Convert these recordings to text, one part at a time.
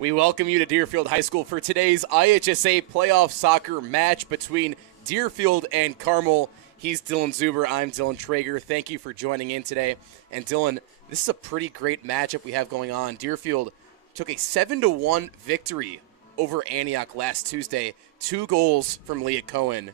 We welcome you to Deerfield High School for today's IHSA playoff soccer match between Deerfield and Carmel. He's Dylan Zuber. I'm Dylan Traeger. Thank you for joining in today. And Dylan, this is a pretty great matchup we have going on. Deerfield took a 7-1 victory over Antioch last Tuesday. 2 goals from Leah Cohen,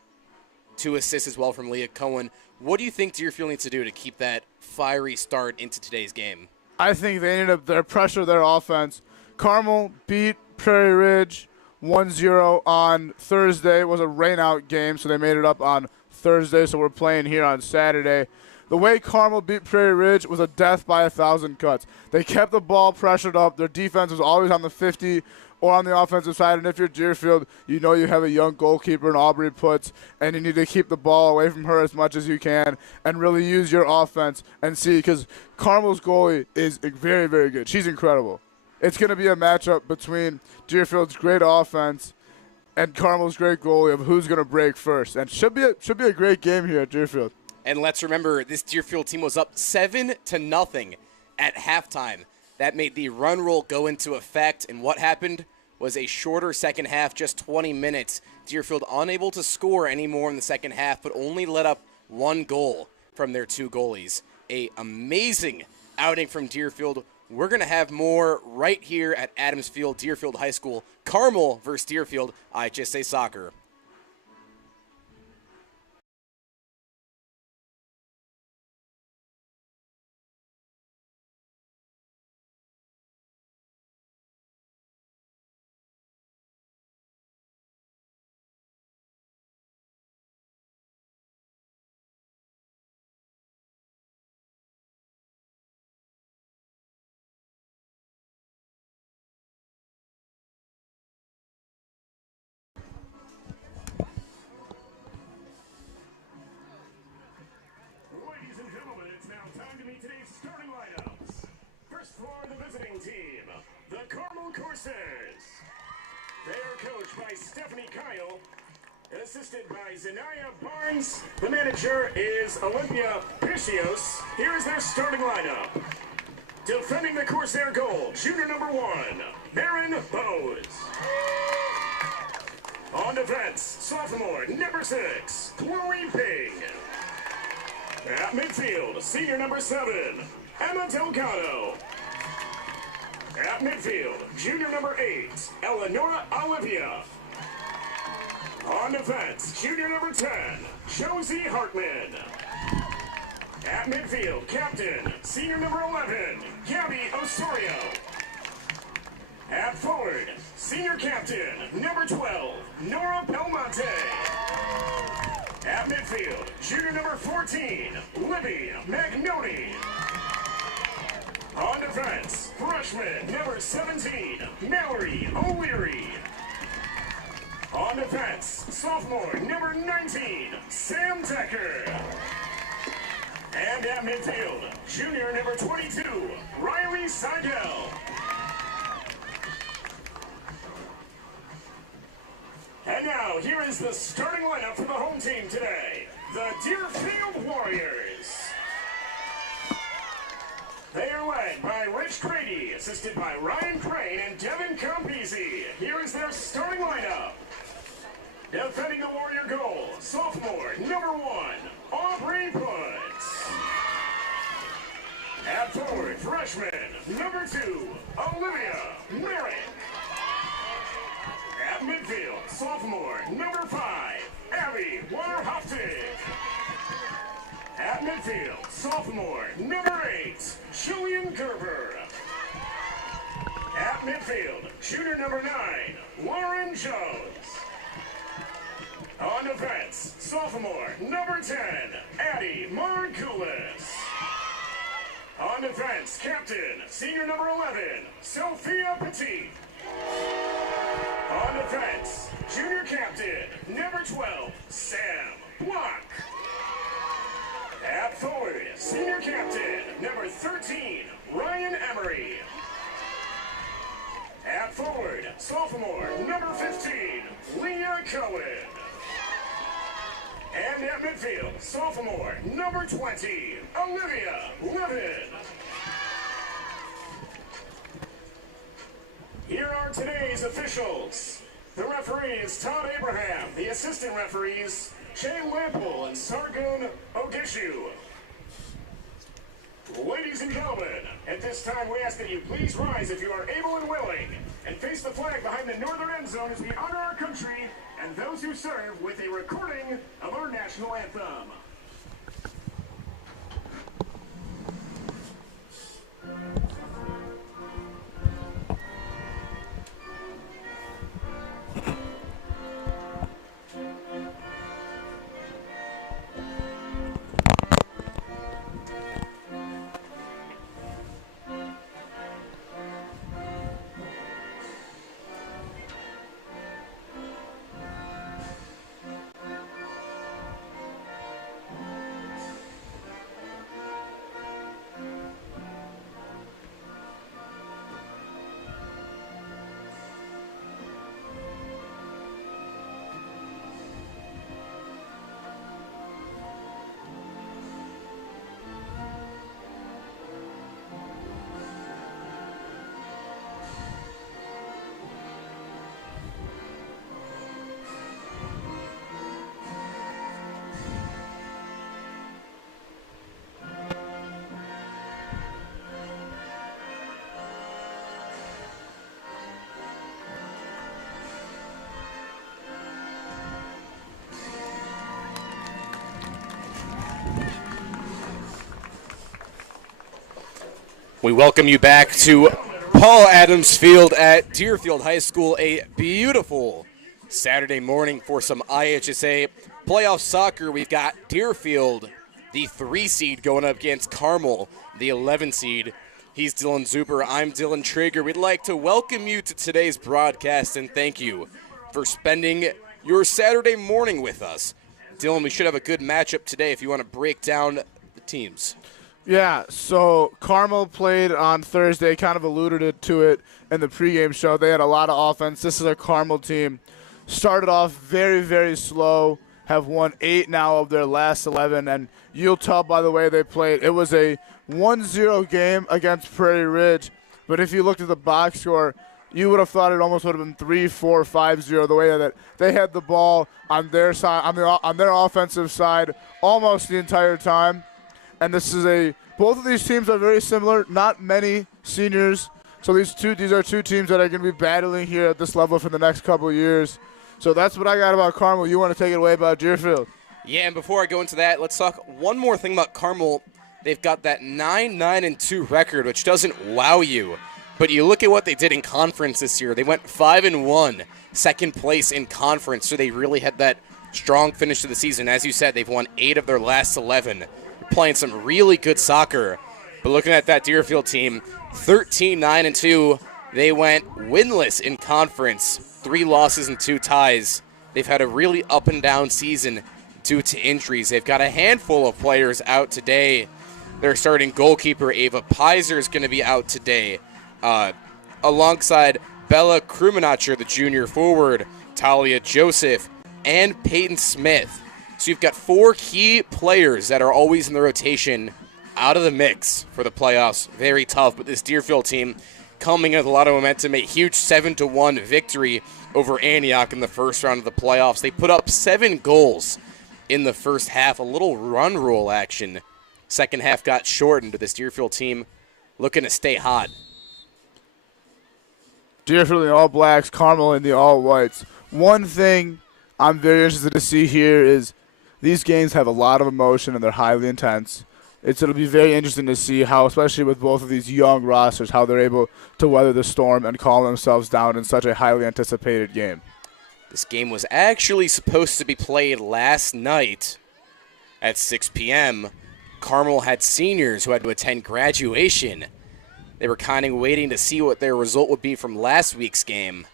2 assists as well from Leah Cohen. What do you think Deerfield needs to do to keep that fiery start into today's game? I think they needed to pressure their offense. Carmel beat Prairie Ridge 1-0 on Thursday. It was a rainout game, so they made it up on Thursday, so we're playing here on Saturday. The way Carmel beat Prairie Ridge was a death by 1,000 cuts. They kept the ball pressured up. Their defense was always on the 50 or on the offensive side, and if you're Deerfield, you know you have a young goalkeeper in Aubrey Putz, and you need to keep the ball away from her as much as you can and really use your offense and see, because Carmel's goalie is very, very good. She's incredible. It's going to be a matchup between Deerfield's great offense and Carmel's great goalie of who's going to break first. And should be a great game here at Deerfield. And let's remember, this Deerfield team was up 7-0 at halftime. That made the run rule go into effect. And what happened was a shorter second half, just 20 minutes. Deerfield unable to score any more in the second half, but only let up 1 goal from their 2 goalies. An amazing outing from Deerfield. We're going to have more right here at Adams Field, Deerfield High School. Carmel versus Deerfield, IHSA Soccer. Starting lineups. First for the visiting team, the Carmel Corsairs. They are coached by Stephanie Kyle, assisted by Zanaya Barnes. The manager is Olympia Picios. Here is their starting lineup. Defending the Corsair goal, junior number 1, Baron Bose. On defense, sophomore number 6, Chloe Ping. At midfield, senior number 7, Emma Delgado. At midfield, junior number 8, Eleonora Olivia. On defense, junior number 10, Josie Hartman. At midfield, captain, senior number 11, Gabby Osorio. At forward, senior captain, number 12, Nora Belmonte. At midfield, junior number 14, Libby Magnoni. On defense, freshman number 17, Mallory O'Leary. On defense, sophomore number 19, Sam Decker. And at midfield, junior number 22, Riley Seidel. And now, here is the starting lineup for the home team today, the Deerfield Warriors. They are led by Rich Grady, assisted by Ryan Crane and Devin Campisi. Here is their starting lineup. Defending the Warrior goal, sophomore number 1, Aubrey Putz. At forward, freshman number 2, Olivia Merrick. At midfield, sophomore number 5, Abby Waterhoftig. At midfield, sophomore number 8, Jillian Gerber. At midfield, junior number 9, Lauren Jones. On defense, sophomore number 10, Addie Margulis. On defense, captain, senior number 11, Sophia Petit. On defense, junior captain, number 12, Sam Block. At forward, senior captain, number 13, Ryan Emery. At forward, sophomore, number 15, Leah Cohen. And at midfield, sophomore, number 20, Olivia Levin. Here are today's officials. The referee is Todd Abraham. The assistant referees, Shane Lample and Sargun Ogishu. Ladies and gentlemen, at this time we ask that you please rise if you are able and willing and face the flag behind the northern end zone as we honor our country and those who serve with a recording of our national anthem. We welcome you back to Paul Adams Field at Deerfield High School. A beautiful Saturday morning for some IHSA playoff soccer. We've got Deerfield, the 3 seed, going up against Carmel, the 11 seed. He's Dylan Zuber. I'm Dylan Traeger. We'd like to welcome you to today's broadcast and thank you for spending your Saturday morning with us. Dylan, we should have a good matchup today if you want to break down the teams. Yeah, so Carmel played on Thursday, kind of alluded to it in the pregame show. They had a lot of offense. This is a Carmel team. Started off very, very slow, have won 8 now of their last 11. And you'll tell by the way they played, it was a 1-0 game against Prairie Ridge. But if you looked at the box score, you would have thought it almost would have been 3-4, 5-0, the way that they had the ball on their side, on their offensive side almost the entire time. And both of these teams are very similar, not many seniors. So these are two teams that are going to be battling here at this level for the next couple of years. So that's what I got about Carmel. You want to take it away about Deerfield? Yeah, and before I go into that, let's talk one more thing about Carmel. They've got that 9-9-2 record, which doesn't wow you. But you look at what they did in conference this year. They went 5-1, second place in conference. So they really had that strong finish to the season. As you said, they've won 8 of their last 11. Playing some really good soccer. But looking at that Deerfield team, 13-9-2, they went winless in conference, 3 losses and 2 ties. They've had a really up and down season due to injuries. They've got a handful of players out today. Their starting goalkeeper, Ava Pizer, is going to be out today, alongside Bella Krumenacher, the junior forward, Talia Joseph, and Peyton Smith. So you've got 4 key players that are always in the rotation out of the mix for the playoffs. Very tough, but this Deerfield team coming in with a lot of momentum, a huge 7-1 victory over Antioch in the first round of the playoffs. They put up 7 goals in the first half, a little run rule action. Second half got shortened, but this Deerfield team looking to stay hot. Deerfield in the All Blacks, Carmel in the All Whites. One thing I'm very interested to see here is these games have a lot of emotion and they're highly intense. It'll be very interesting to see how, especially with both of these young rosters, how they're able to weather the storm and calm themselves down in such a highly anticipated game. This game was actually supposed to be played last night at 6 p.m. Carmel had seniors who had to attend graduation. They were kind of waiting to see what their result would be from last week's game.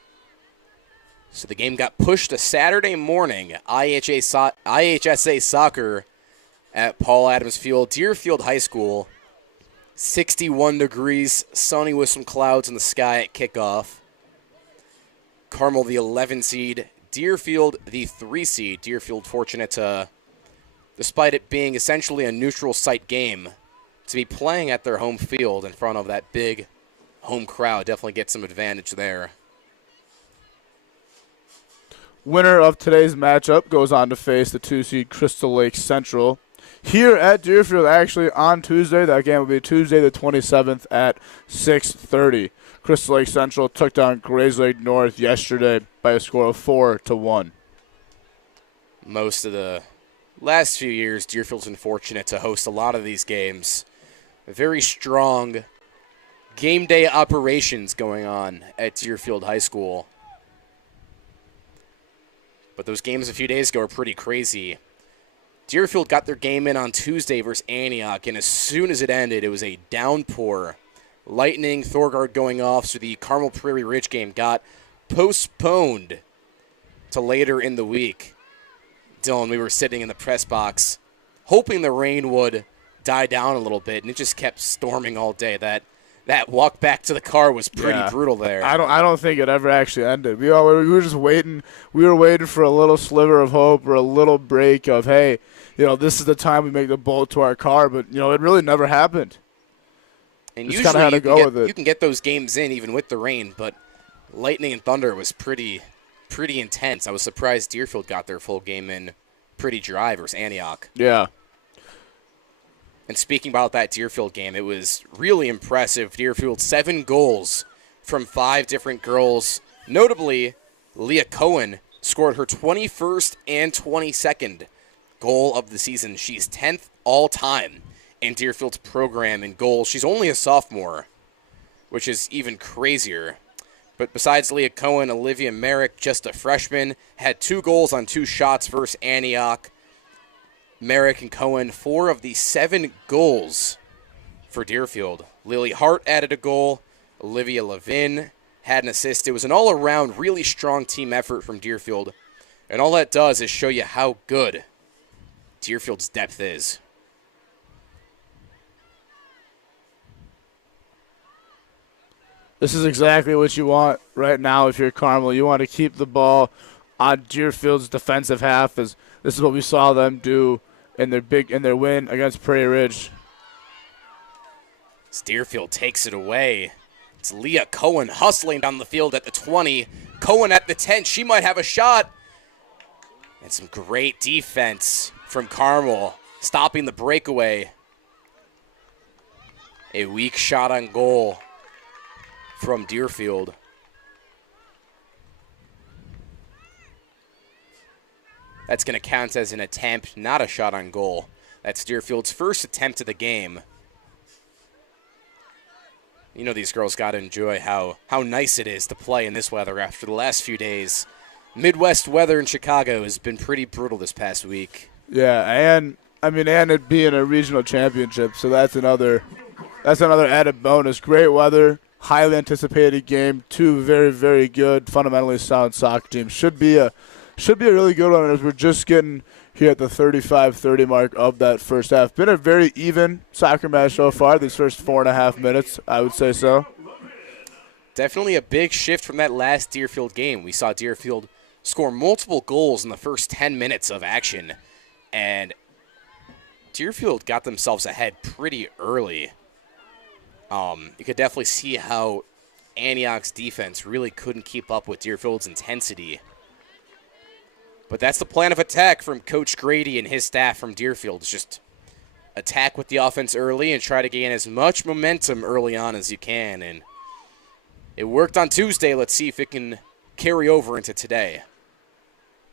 So the game got pushed to Saturday morning, IHSA soccer at Paul Adams Field, Deerfield High School. 61 degrees, sunny with some clouds in the sky at kickoff. Carmel, the 11 seed. Deerfield, the 3 seed. Deerfield fortunate to, despite it being essentially a neutral site game, to be playing at their home field in front of that big home crowd definitely gets some advantage there. Winner of today's matchup goes on to face the 2-seed Crystal Lake Central. Here at Deerfield, actually, on Tuesday. That game will be Tuesday the 27th at 6:30. Crystal Lake Central took down Grays Lake North yesterday by a score of 4-1. Most of the last few years, Deerfield's been fortunate to host a lot of these games. Very strong game day operations going on at Deerfield High School. But those games a few days ago were pretty crazy. Deerfield got their game in on Tuesday versus Antioch, and as soon as it ended, it was a downpour. Lightning, Thorgard going off, so the Carmel Prairie Ridge game got postponed to later in the week. Dylan, we were sitting in the press box hoping the rain would die down a little bit, and it just kept storming all day. That walk back to the car was pretty brutal there. I don't think it ever actually ended. We were just waiting. We were waiting for a little sliver of hope or a little break of, hey, this is the time we make the bolt to our car. But it really never happened. And just usually had to go with it. You can get those games in even with the rain, but lightning and thunder was pretty intense. I was surprised Deerfield got their full game in pretty dry versus Antioch. Yeah. And speaking about that Deerfield game, it was really impressive. Deerfield, 7 goals from 5 different girls. Notably, Leah Cohen scored her 21st and 22nd goal of the season. She's 10th all-time in Deerfield's program in goals. She's only a sophomore, which is even crazier. But besides Leah Cohen, Olivia Merrick, just a freshman, had 2 goals on 2 shots versus Antioch. Merrick and Cohen, 4 of the 7 goals for Deerfield. Lily Hart added a goal. Olivia Levin had an assist. It was an all-around really strong team effort from Deerfield. And all that does is show you how good Deerfield's depth is. This is exactly what you want right now if you're Carmel. You want to keep the ball on Deerfield's defensive half. This is what we saw them do in their win against Prairie Ridge. Deerfield takes it away. It's Leah Cohen hustling down the field at the 20. Cohen at the 10. She might have a shot. And some great defense from Carmel, stopping the breakaway. A weak shot on goal from Deerfield. That's going to count as an attempt, not a shot on goal. That's Deerfield's first attempt of the game. These girls got to enjoy how nice it is to play in this weather after the last few days. Midwest weather in Chicago has been pretty brutal this past week. Yeah, and it being a regional championship, so that's another added bonus. Great weather, highly anticipated game. 2 very, very good, fundamentally sound soccer teams. Should be a really good one as we're just getting here at the 35-30 mark of that first half. Been a very even soccer match so far, these first 4.5 minutes, I would say so. Definitely a big shift from that last Deerfield game. We saw Deerfield score multiple goals in the first 10 minutes of action, and Deerfield got themselves ahead pretty early. You could definitely see how Antioch's defense really couldn't keep up with Deerfield's intensity. But that's the plan of attack from Coach Grady and his staff from Deerfield. It's just attack with the offense early and try to gain as much momentum early on as you can. And it worked on Tuesday. Let's see if it can carry over into today.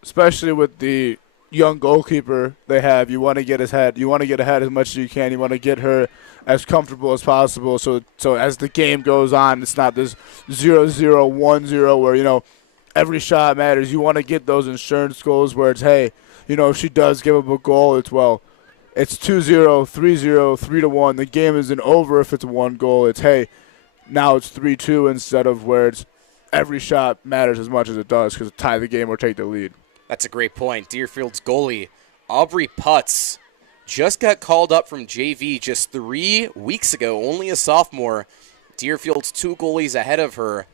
Especially with the young goalkeeper they have, you want to get ahead. You want to get ahead as much as you can. You want to get her as comfortable as possible. So as the game goes on, it's not this 0-0, 1-0 where every shot matters. You want to get those insurance goals where it's, hey, if she does give up a goal, it's 2-0, 3-0, 3-1. The game isn't over if it's 1 goal. It's, hey, now it's 3-2 instead of where it's every shot matters as much as it does because tie the game or take the lead. That's a great point. Deerfield's goalie, Aubrey Putz, just got called up from JV just 3 weeks ago, only a sophomore. Deerfield's 2 goalies ahead of her.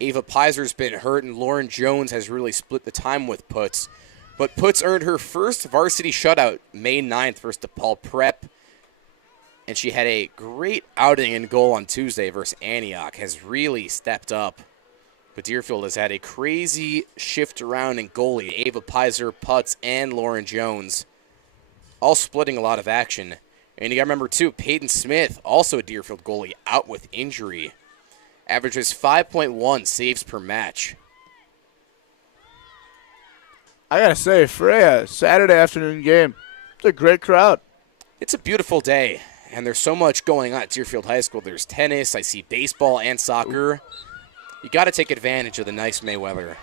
Ava Piser's been hurt, and Lauren Jones has really split the time with Putz. But Putz earned her first varsity shutout May 9th versus DePaul Prep. and she had a great outing in goal on Tuesday versus Antioch, has really stepped up. But Deerfield has had a crazy shift around in goalie. Ava Pizer, Putz, and Lauren Jones all splitting a lot of action. And you got to remember, too, Peyton Smith, also a Deerfield goalie, out with injury. Averages 5.1 saves per match. I got to say, Freya, Saturday afternoon game, it's a great crowd. It's a beautiful day, and there's so much going on at Deerfield High School. There's tennis, I see baseball and soccer. You got to take advantage of the nice May weather.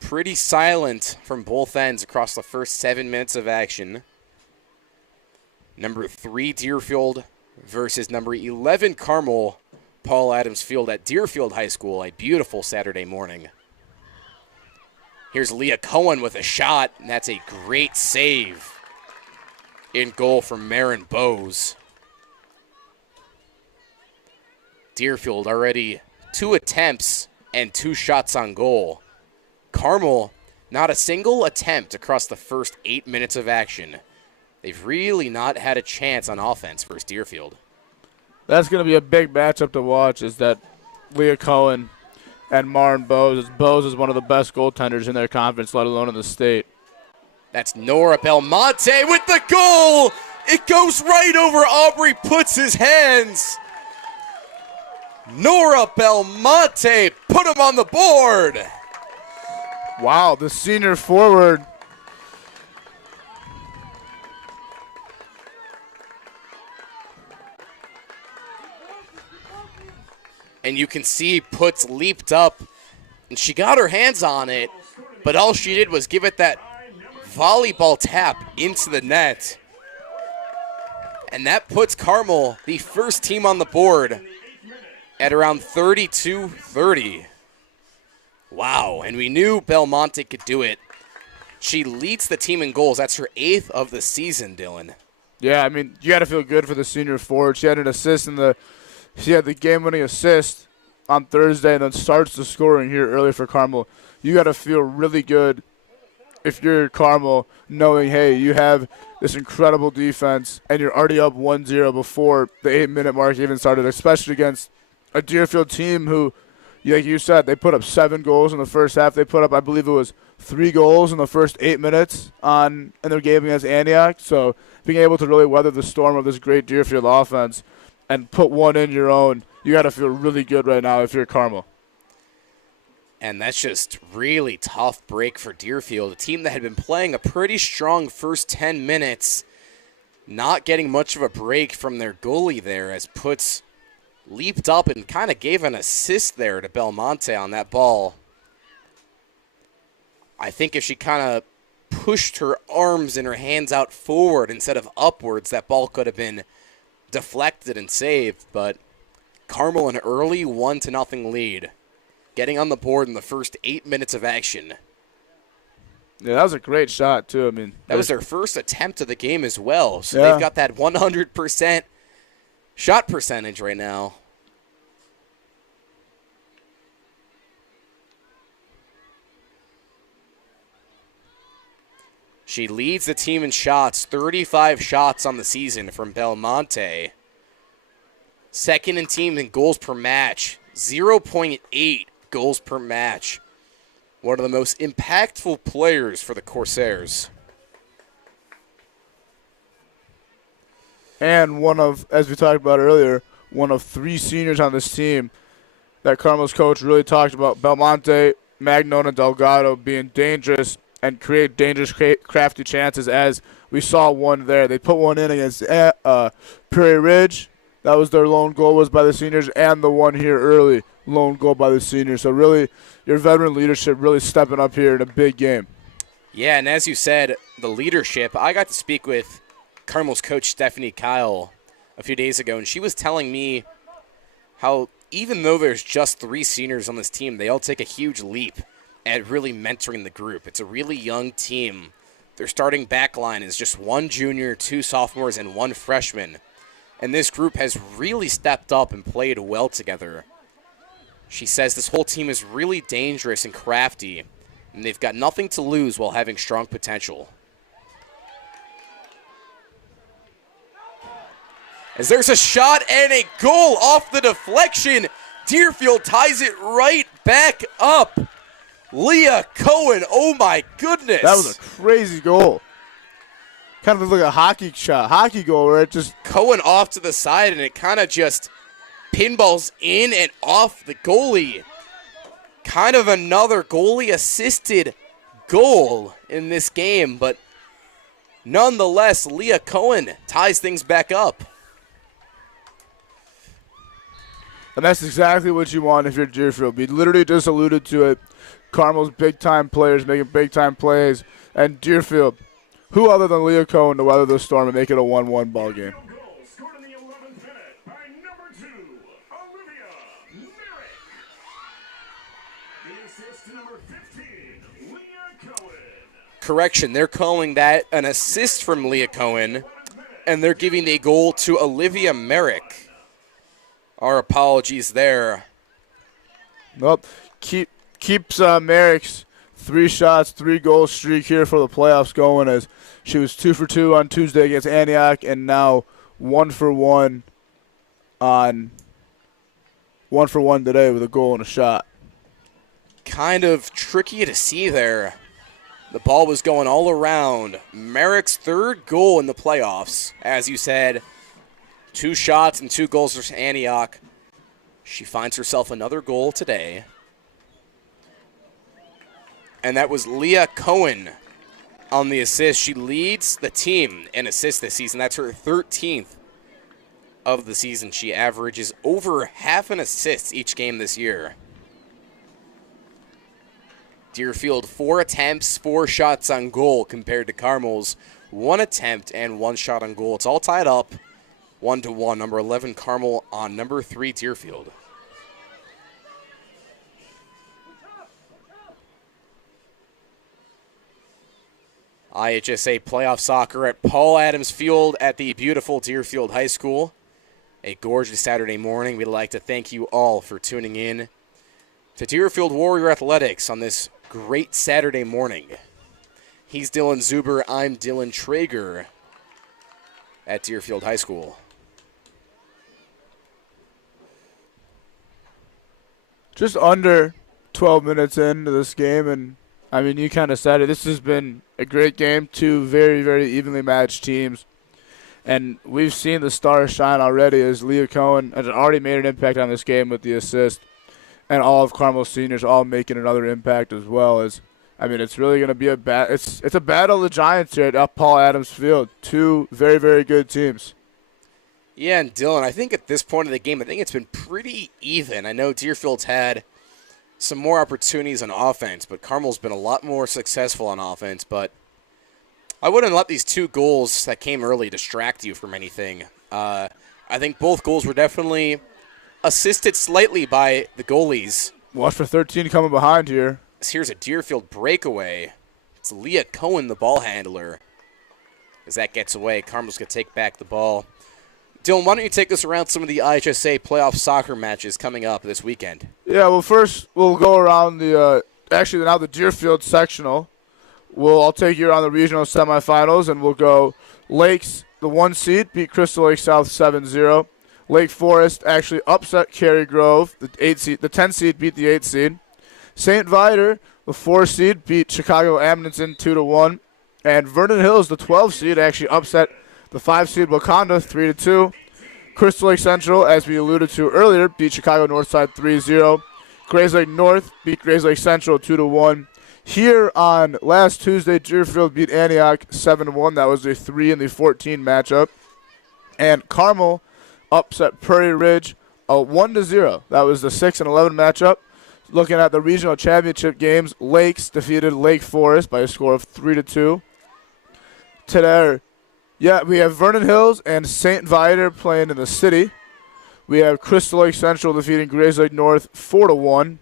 Pretty silent from both ends across the first 7 minutes of action. Number 3 Deerfield versus number 11 Carmel, Paul Adams Field at Deerfield High School, a beautiful Saturday morning. Here's Leah Cohen with a shot, and that's a great save in goal from Marin Bowes. Deerfield already 2 attempts and 2 shots on goal. Carmel, not a single attempt across the first 8 minutes of action. They've really not had a chance on offense versus Deerfield. That's going to be a big matchup to watch, is that Leah Cohen and Marin Bowes. Bowes is one of the best goaltenders in their conference, let alone in the state. That's Nora Belmonte with the goal. It goes right over Aubrey Putz's hands. Nora Belmonte put him on the board. Wow, the senior forward. And you can see Putz leaped up, and she got her hands on it, but all she did was give it that volleyball tap into the net. And that puts Carmel, the first team on the board, at around 32-30. Wow, and we knew Belmonte could do it. She leads the team in goals. That's her 8th of the season, Dylan. Yeah, I mean, you got to feel good for the senior forward. She had an assist she had the game-winning assist on Thursday and then starts the scoring here early for Carmel. You got to feel really good if you're Carmel, knowing, hey, you have this incredible defense and you're already up 1-0 before the 8-minute mark even started, especially against a Deerfield team who, like you said, they put up 7 goals in the first half. They put up, I believe it was 3 goals in the first 8 minutes in their game against Antioch. So being able to really weather the storm of this great Deerfield offense and put one in your own, you got to feel really good right now if you're Carmel. And that's just really tough break for Deerfield, a team that had been playing a pretty strong first 10 minutes, not getting much of a break from their goalie there as Putz leaped up and kind of gave an assist there to Belmonte on that ball. I think if she kind of pushed her arms and her hands out forward instead of upwards, that ball could have been deflected and saved. But Carmel an early 1-0 lead, getting on the board in the first 8 minutes of action. Yeah, that was a great shot, too. I mean, that was their first attempt of the game as well. So yeah, they've got that 100% shot percentage right now. She leads the team in shots, 35 shots on the season from Belmonte. Second in team in goals per match, 0.8 goals per match. One of the most impactful players for the Corsairs. And one of, as we talked about earlier, one of 3 seniors on this team that Carmel's coach really talked about. Belmonte, Magnona, Delgado being dangerous and create dangerous, crafty chances, as we saw one there. They put one in against Prairie Ridge. That was their lone goal, was by the seniors, and the one here early, lone goal by the seniors. So really, your veteran leadership really stepping up here in a big game. Yeah, and as you said, the leadership, I got to speak with Carmel's coach, Stephanie Kyle, a few days ago, and she was telling me how even though there's just 3 seniors on this team, they all take a huge leap at really mentoring the group. It's a really young team. Their starting back line is just 1 junior, 2 sophomores, and 1 freshman. And this group has really stepped up and played well together. She says this whole team is really dangerous and crafty, and they've got nothing to lose while having strong potential. As there's a shot and a goal off the deflection, Deerfield ties it right back up. Leah Cohen, oh my goodness. That was a crazy goal. Kind of looked like a hockey goal, where it just... Cohen off to the side, and it kind of just pinballs in and off the goalie. Kind of another goalie-assisted goal in this game, but nonetheless, Leah Cohen ties things back up. And that's exactly what you want if you're Deerfield. We literally just alluded to it. Carmel's big-time players making big-time plays. And Deerfield, who other than Leah Cohen to weather the storm and make it a 1-1 ball game? Goal scored in the 11th minute by number 2, Olivia Merrick. The assist to number 15, Leah Cohen. Correction, they're calling that an assist from Leah Cohen, and they're giving the goal to Olivia Merrick. Our apologies there. Nope. Keeps Merrick's 3 shots, 3 goal streak here for the playoffs going, as she was 2 for 2 on Tuesday against Antioch, and now 1 for 1 today with a goal and a shot. Kind of tricky to see there. The ball was going all around. Merrick's 3rd goal in the playoffs. As you said, 2 shots and 2 goals for Antioch. She finds herself another goal today. And that was Leah Cohen on the assist. She leads the team in assists this season. That's her 13th of the season. She averages over half an assist each game this year. Deerfield, 4 attempts, 4 shots on goal compared to Carmel's 1 attempt and 1 shot on goal. It's all tied up 1-1. Number 11 Carmel on number 3 Deerfield. IHSA playoff soccer at Paul Adams Field at the beautiful Deerfield High School. A gorgeous Saturday morning. We'd like to thank you all for tuning in to Deerfield Warrior Athletics on this great Saturday morning. He's Dylan Zuber. I'm Dylan Traeger at Deerfield High School. Just under 12 minutes into this game, and I mean, you kind of said it. This has been a great game. 2 very, very evenly matched teams. And we've seen the stars shine already, as Leah Cohen has already made an impact on this game with the assist. And all of Carmel's seniors all making another impact as well. As I mean, it's really going to be it's a battle of the Giants here at Paul Adams Field. 2 very, very good teams. Yeah, and Dylan, I think at this point of the game, I think it's been pretty even. I know Deerfield's had some more opportunities on offense, but Carmel's been a lot more successful on offense. But I wouldn't let these 2 goals that came early distract you from anything. I think both goals were definitely assisted slightly by the goalies. Watch for 13 coming behind here. Here's a Deerfield breakaway. It's Leah Cohen, the ball handler. As that gets away, Carmel's going to take back the ball. Dylan, why don't you take us around some of the IHSA playoff soccer matches coming up this weekend? Yeah, well, first we'll go around the now the Deerfield sectional. I'll take you around the regional semifinals, and we'll go Lakes, the 1 seed, beat Crystal Lake South 7-0. Lake Forest actually upset Cary Grove, the 10 seed beat the 8 seed. St. Viator, the 4 seed, beat Chicago Amundsen 2-1. And Vernon Hills, the 12 seed, actually upset the 5 seed Wakanda 3-2. Crystal Lake Central, as we alluded to earlier, beat Chicago Northside 3-0. Grays Lake North beat Grays Lake Central 2-1. Here on last Tuesday, Deerfield beat Antioch 7-1. That was the 3 and the 14 matchup. And Carmel upset Prairie Ridge 1-0. That was the 6 and 11 matchup. Looking at the regional championship games, Lakes defeated Lake Forest by a score of 3-2. Today, we have Vernon Hills and St. Viator playing in the city. We have Crystal Lake Central defeating Grays Lake North 4-1.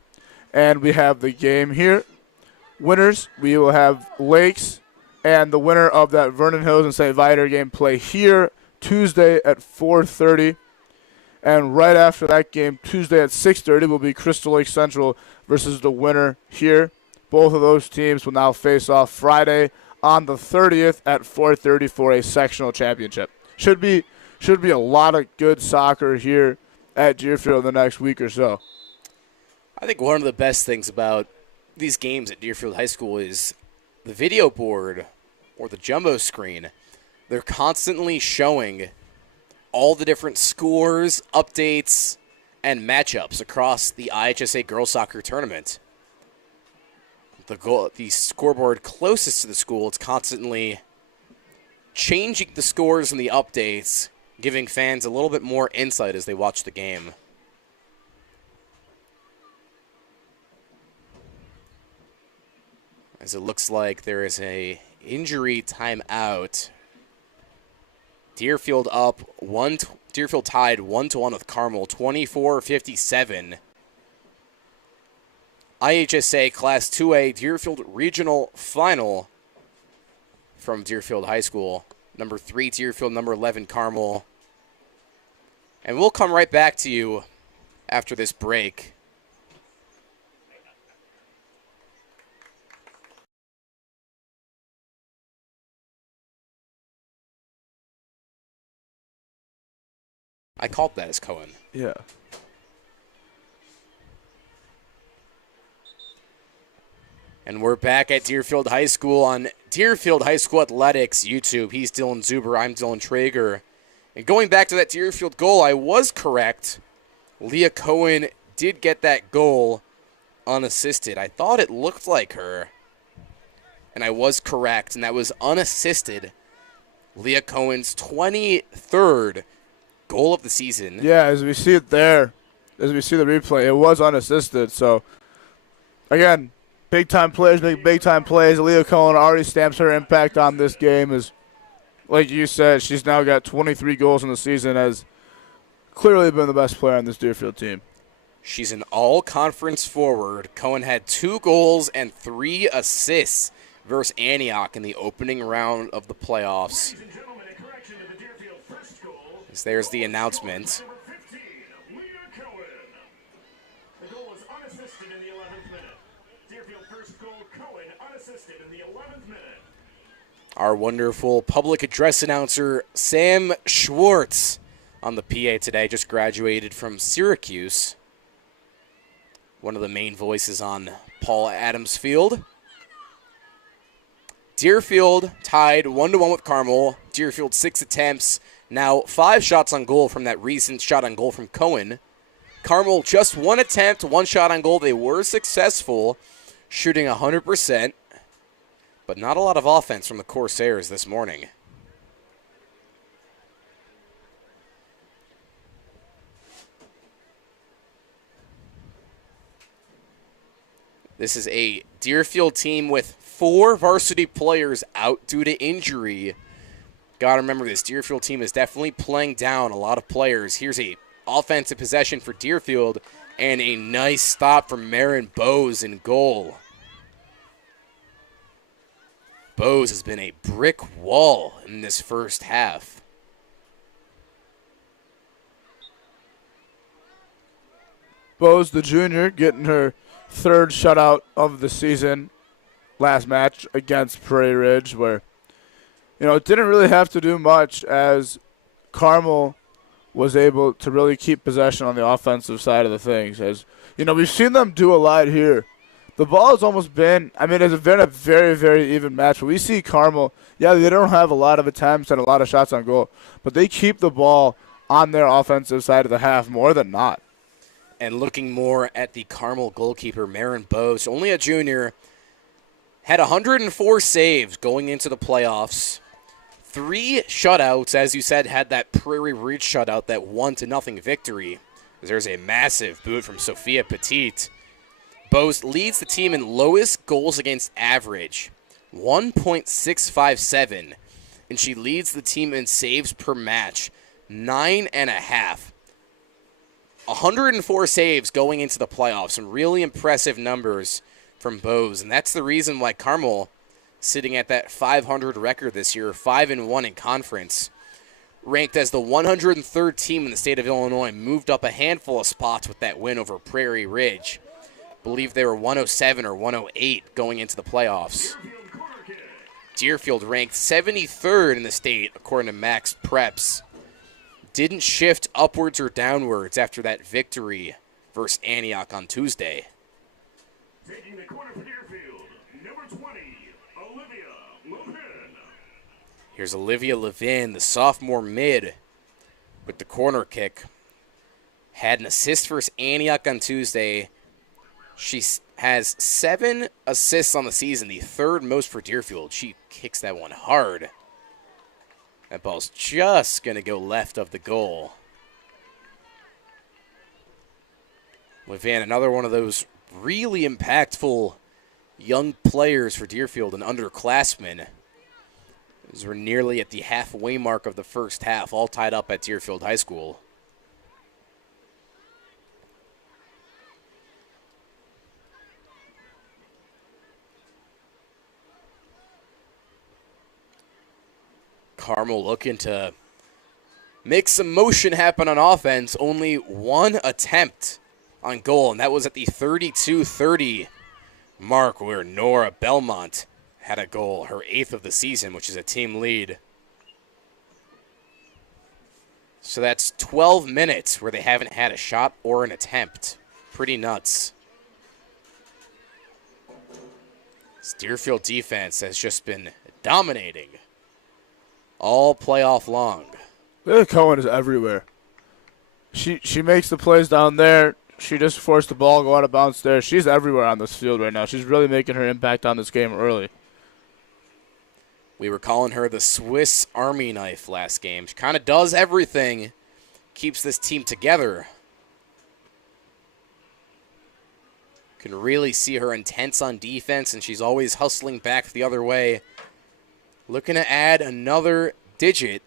And we have the game here. Winners, we will have Lakes and the winner of that Vernon Hills and St. Viator game play here Tuesday at 4:30. And right after that game, Tuesday at 6:30, will be Crystal Lake Central versus the winner here. Both of those teams will now face off Friday on the 30th at 4:30 for a sectional championship. Should be a lot of good soccer here at Deerfield the next week or so. I think one of the best things about these games at Deerfield High School is the video board or the jumbo screen. They're constantly showing all the different scores, updates, and matchups across the IHSA girls soccer tournament. The scoreboard closest to the school, it's constantly changing the scores and the updates, giving fans a little bit more insight as they watch the game. As it looks like there is a injury timeout. Deerfield Deerfield tied 1-1 with Carmel, 24-57. IHSA Class 2A Deerfield Regional Final from Deerfield High School. Number 3 Deerfield, number 11 Carmel. And we'll come right back to you after this break. I called that as Cohen. Yeah. And we're back at Deerfield High School on Deerfield High School Athletics YouTube. He's Dylan Zuber. I'm Dylan Traeger. And going back to that Deerfield goal, I was correct. Leah Cohen did get that goal unassisted. I thought it looked like her. And I was correct, and that was unassisted. Leah Cohen's 23rd goal of the season. Yeah, as we see it there, as we see the replay, it was unassisted. So, again, big-time players make big-time plays. Leah Cohen already stamps her impact on this game. As, like you said, she's now got 23 goals in the season, has clearly been the best player on this Deerfield team. She's an all-conference forward. Cohen had 2 goals and 3 assists versus Antioch in the opening round of the playoffs. As there's the announcement. Our wonderful public address announcer, Sam Schwartz, on the PA today, just graduated from Syracuse. One of the main voices on Paul Adams Field. Deerfield tied 1-1 with Carmel. Deerfield 6 attempts. Now 5 shots on goal from that recent shot on goal from Cohen. Carmel just 1 attempt, 1 shot on goal. They were successful, shooting 100%, but not a lot of offense from the Corsairs this morning. This is a Deerfield team with 4 varsity players out due to injury. Got to remember this Deerfield team is definitely playing down a lot of players. Here's a offensive possession for Deerfield and a nice stop from Marin Bose in goal. Bose has been a brick wall in this first half. Bose, the junior, getting her 3rd shutout of the season last match against Prairie Ridge, where it didn't really have to do much as Carmel was able to really keep possession on the offensive side of the things. As we've seen them do a lot here. The ball has almost been, it's been a very, very even match. But we see Carmel, they don't have a lot of attempts and a lot of shots on goal, but they keep the ball on their offensive side of the half more than not. And looking more at the Carmel goalkeeper, Marin Bose, only a junior, had 104 saves going into the playoffs. 3 shutouts, as you said, had that Prairie Ridge shutout, that 1-0 victory. There's a massive boot from Sophia Petit. Bose leads the team in lowest goals against average, 1.657, and she leads the team in saves per match, 9.5. 104 saves going into the playoffs, some really impressive numbers from Bose, and that's the reason why Carmel, sitting at that 500 record this year, 5-1 in conference, ranked as the 103rd team in the state of Illinois, moved up a handful of spots with that win over Prairie Ridge. believe they were 107 or 108 going into the playoffs. Deerfield ranked 73rd in the state, according to Max Preps. Didn't shift upwards or downwards after that victory versus Antioch on Tuesday. Taking the corner for Deerfield, number 20, Olivia Levin. Here's Olivia Levin, the sophomore mid, with the corner kick. Had an assist versus Antioch on Tuesday. She has 7 assists on the season, the third most for Deerfield. She kicks that one hard. That ball's just going to go left of the goal. Levin, another one of those really impactful young players for Deerfield, an underclassman. As we're nearly at the halfway mark of the first half, all tied up at Deerfield High School. Carmel looking to make some motion happen on offense. Only one attempt on goal, and that was at the 32-30 mark where Nora Belmont had a goal, her 8th of the season, which is a team lead. So that's 12 minutes where they haven't had a shot or an attempt. Pretty nuts. This Deerfield defense has just been dominating all playoff long. Lily Cohen is everywhere. She makes the plays down there. She just forced the ball go out of bounds there. She's everywhere on this field right now. She's really making her impact on this game early. We were calling her the Swiss Army knife last game. She kind of does everything, keeps this team together. Can really see her intense on defense, and she's always hustling back the other way. Looking to add another digit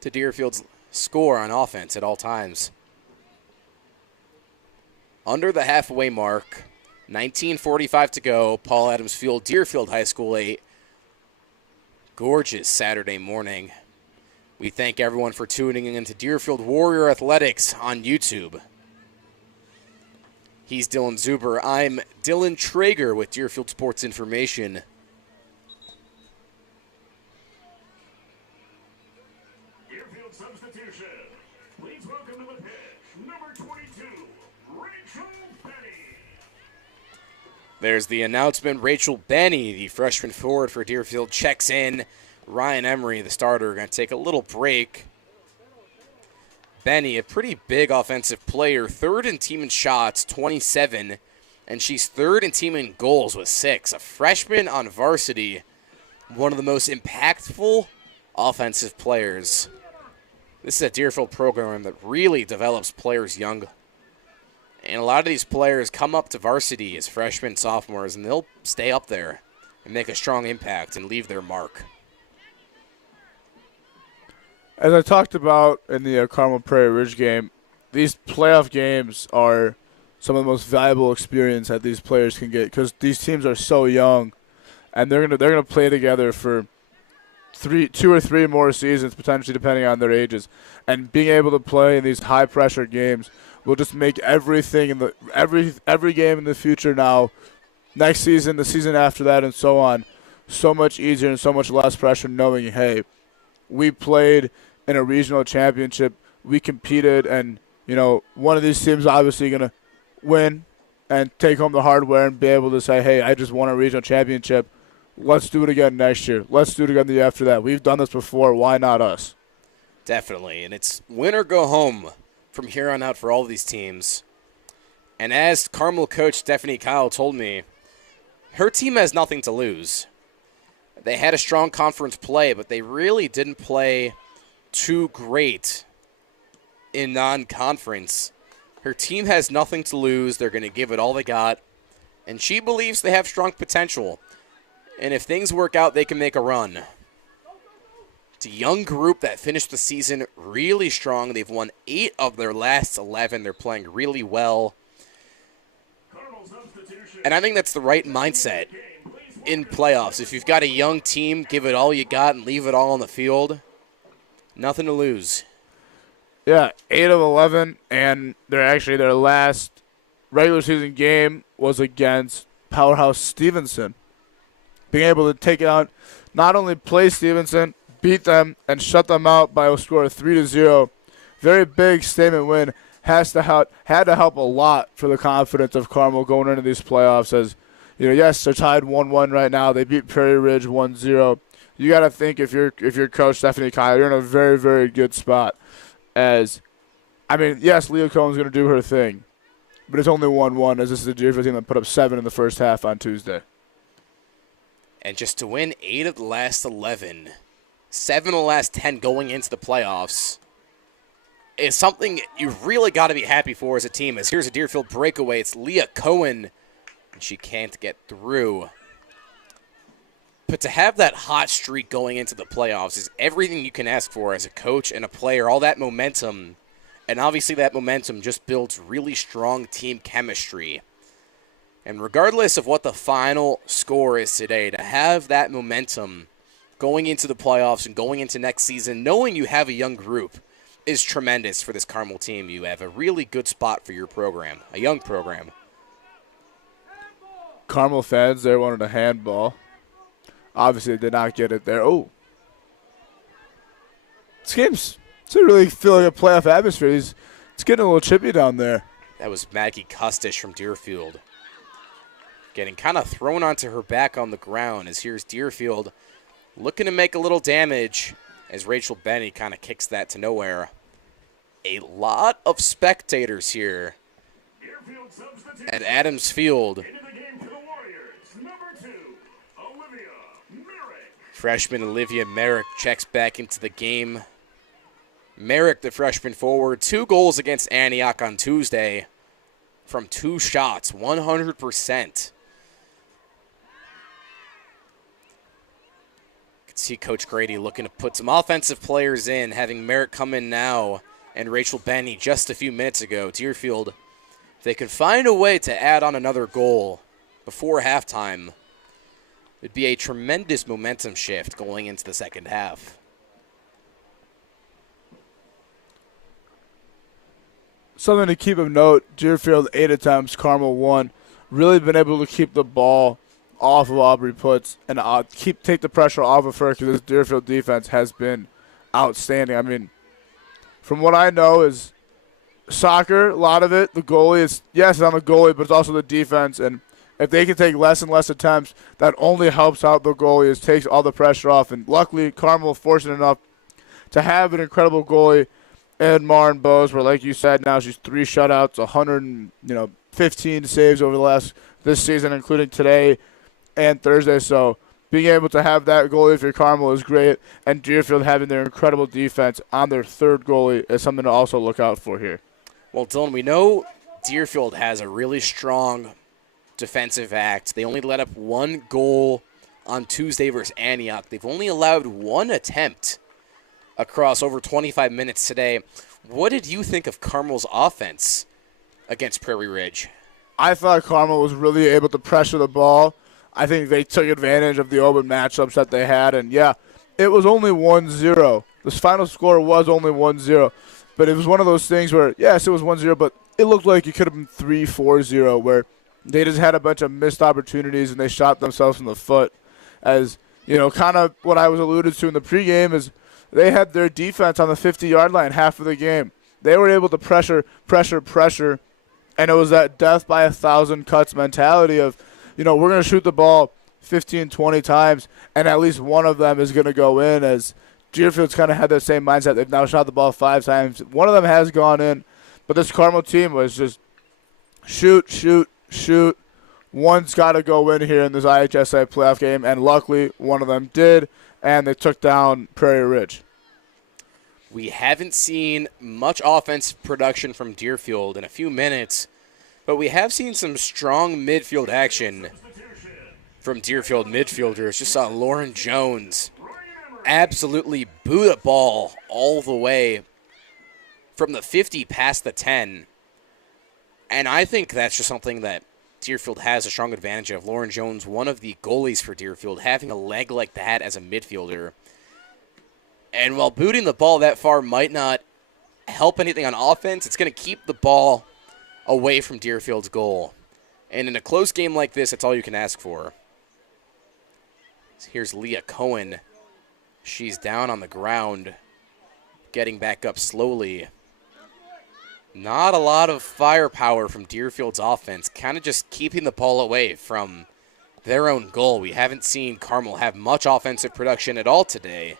to Deerfield's score on offense at all times. Under the halfway mark, 19:45 to go. Paul Adams Field, Deerfield High School, a gorgeous Saturday morning. We thank everyone for tuning in to Deerfield Warrior Athletics on YouTube. He's Dylan Zuber. I'm Dylan Traeger with Deerfield Sports Information. Deerfield substitution. Please welcome to the pitch, number 22, Rachel Benny. There's the announcement. Rachel Benny, the freshman forward for Deerfield, checks in. Ryan Emery, the starter, going to take a little break. Benny, a pretty big offensive player, third in team in shots, 27, and she's third in team in goals with 6. A freshman on varsity, one of the most impactful offensive players. This is a Deerfield program that really develops players young. And a lot of these players come up to varsity as freshmen, sophomores, and they'll stay up there and make a strong impact and leave their mark. As I talked about in the Carmel Prairie Ridge game, these playoff games are some of the most valuable experience that these players can get because these teams are so young, and they're gonna play together for 2 or 3 more seasons potentially, depending on their ages. And being able to play in these high pressure games will just make everything in the every game in the future now, next season, the season after that, and so on, so much easier and so much less pressure. Knowing, hey, we played in a regional championship, we competed, and one of these teams obviously going to win and take home the hardware and be able to say, hey, I just won a regional championship. Let's do it again next year. Let's do it again the year after that. We've done this before. Why not us? Definitely, and it's win or go home from here on out for all of these teams. And as Carmel coach Stephanie Kyle told me, her team has nothing to lose. They had a strong conference play, but they really didn't play too great in non-conference. Her team has nothing to lose. They're going to give it all they got. And she believes they have strong potential. And if things work out, they can make a run. It's a young group that finished the season really strong. They've won 8 of their last 11. They're playing really well. And I think that's the right mindset in playoffs. If you've got a young team, give it all you got and leave it all on the field. Nothing to lose. Yeah, 8 of 11, and they're actually their last regular season game was against Powerhouse Stevenson. Being able to take out, not only play Stevenson, beat them, and shut them out by a score of 3-0. Very big statement win. Had to help a lot for the confidence of Carmel going into these playoffs. As yes, they're tied 1-1 right now. They beat Prairie Ridge 1-0. You got to think if you're Coach Stephanie Kyle, you're in a very, very good spot. Yes, Leah Cohen's going to do her thing, but it's only 1-1 as this is a Deerfield team that put up 7 in the first half on Tuesday. And just to win 8 of the last 11, 7 of the last 10 going into the playoffs is something you've really got to be happy for as a team. As here's a Deerfield breakaway. It's Leah Cohen, and she can't get through. But to have that hot streak going into the playoffs is everything you can ask for as a coach and a player, all that momentum. And obviously that momentum just builds really strong team chemistry. And regardless of what the final score is today, to have that momentum going into the playoffs and going into next season, knowing you have a young group, is tremendous for this Carmel team. You have a really good spot for your program, a young program. Carmel fans there wanted a handball. Obviously, they did not get it there. Oh. This game's really feel like a playoff atmosphere. It's getting a little chippy down there. That was Maggie Kustish from Deerfield. Getting kind of thrown onto her back on the ground as here's Deerfield looking to make a little damage as Rachel Benny kind of kicks that to nowhere. A lot of spectators here at Adams Field. Freshman Olivia Merrick checks back into the game. Merrick, the freshman forward, 2 goals against Antioch on Tuesday from 2 shots, 100%. See Coach Grady looking to put some offensive players in, having Merrick come in now, and Rachel Benny just a few minutes ago. Deerfield, if they can find a way to add on another goal before halftime, it'd be a tremendous momentum shift going into the second half. Something to keep of note, Deerfield 8 attempts, Carmel 1. Really been able to keep the ball off of Aubrey Putz and take the pressure off of her because this Deerfield defense has been outstanding. From what I know is soccer, a lot of it, the goalie is, yes, it's on the goalie, but it's also the defense. And if they can take less and less attempts, that only helps out the goalie, it takes all the pressure off. And luckily, Carmel fortunate enough to have an incredible goalie in Maren Bose, where, like you said, now she's 3 shutouts, 115 saves over this season, including today and Thursday. So being able to have that goalie for Carmel is great, and Deerfield having their incredible defense on their 3rd goalie is something to also look out for here. Well, Dylan, we know Deerfield has a really strong defensive act. They only let up 1 goal on Tuesday versus Antioch. They've only allowed 1 attempt across over 25 minutes today. What did you think of Carmel's offense against Prairie Ridge? I thought Carmel was really able to pressure the ball. I think they took advantage of the open matchups that they had. And, yeah, it was only 1-0. This final score was only 1-0. But it was one of those things where, yes, it was 1-0, but it looked like it could have been 3-4-0, where they just had a bunch of missed opportunities and they shot themselves in the foot. As, kind of what I was alluded to in the pregame is they had their defense on the 50-yard line half of the game. They were able to pressure, and it was that death by 1,000 cuts mentality of, we're going to shoot the ball 15, 20 times, and at least one of them is going to go in, as Deerfield's kind of had that same mindset. They've now shot the ball 5 times. One of them has gone in, but this Carmel team was just shoot. One's got to go in here in this IHSA playoff game, and luckily one of them did, and they took down Prairie Ridge. We haven't seen much offensive production from Deerfield in a few minutes, but we have seen some strong midfield action from Deerfield midfielders. Just saw Lauren Jones absolutely boot a ball all the way from the 50 past the 10. And I think that's just something that Deerfield has a strong advantage of. Lauren Jones, one of the goalies for Deerfield, having a leg like that as a midfielder. And while booting the ball that far might not help anything on offense, it's going to keep the ball away from Deerfield's goal. And in a close game like this, that's all you can ask for. Here's Leah Cohen. She's down on the ground, getting back up slowly. Not a lot of firepower from Deerfield's offense, kind of just keeping the ball away from their own goal. We haven't seen Carmel have much offensive production at all today.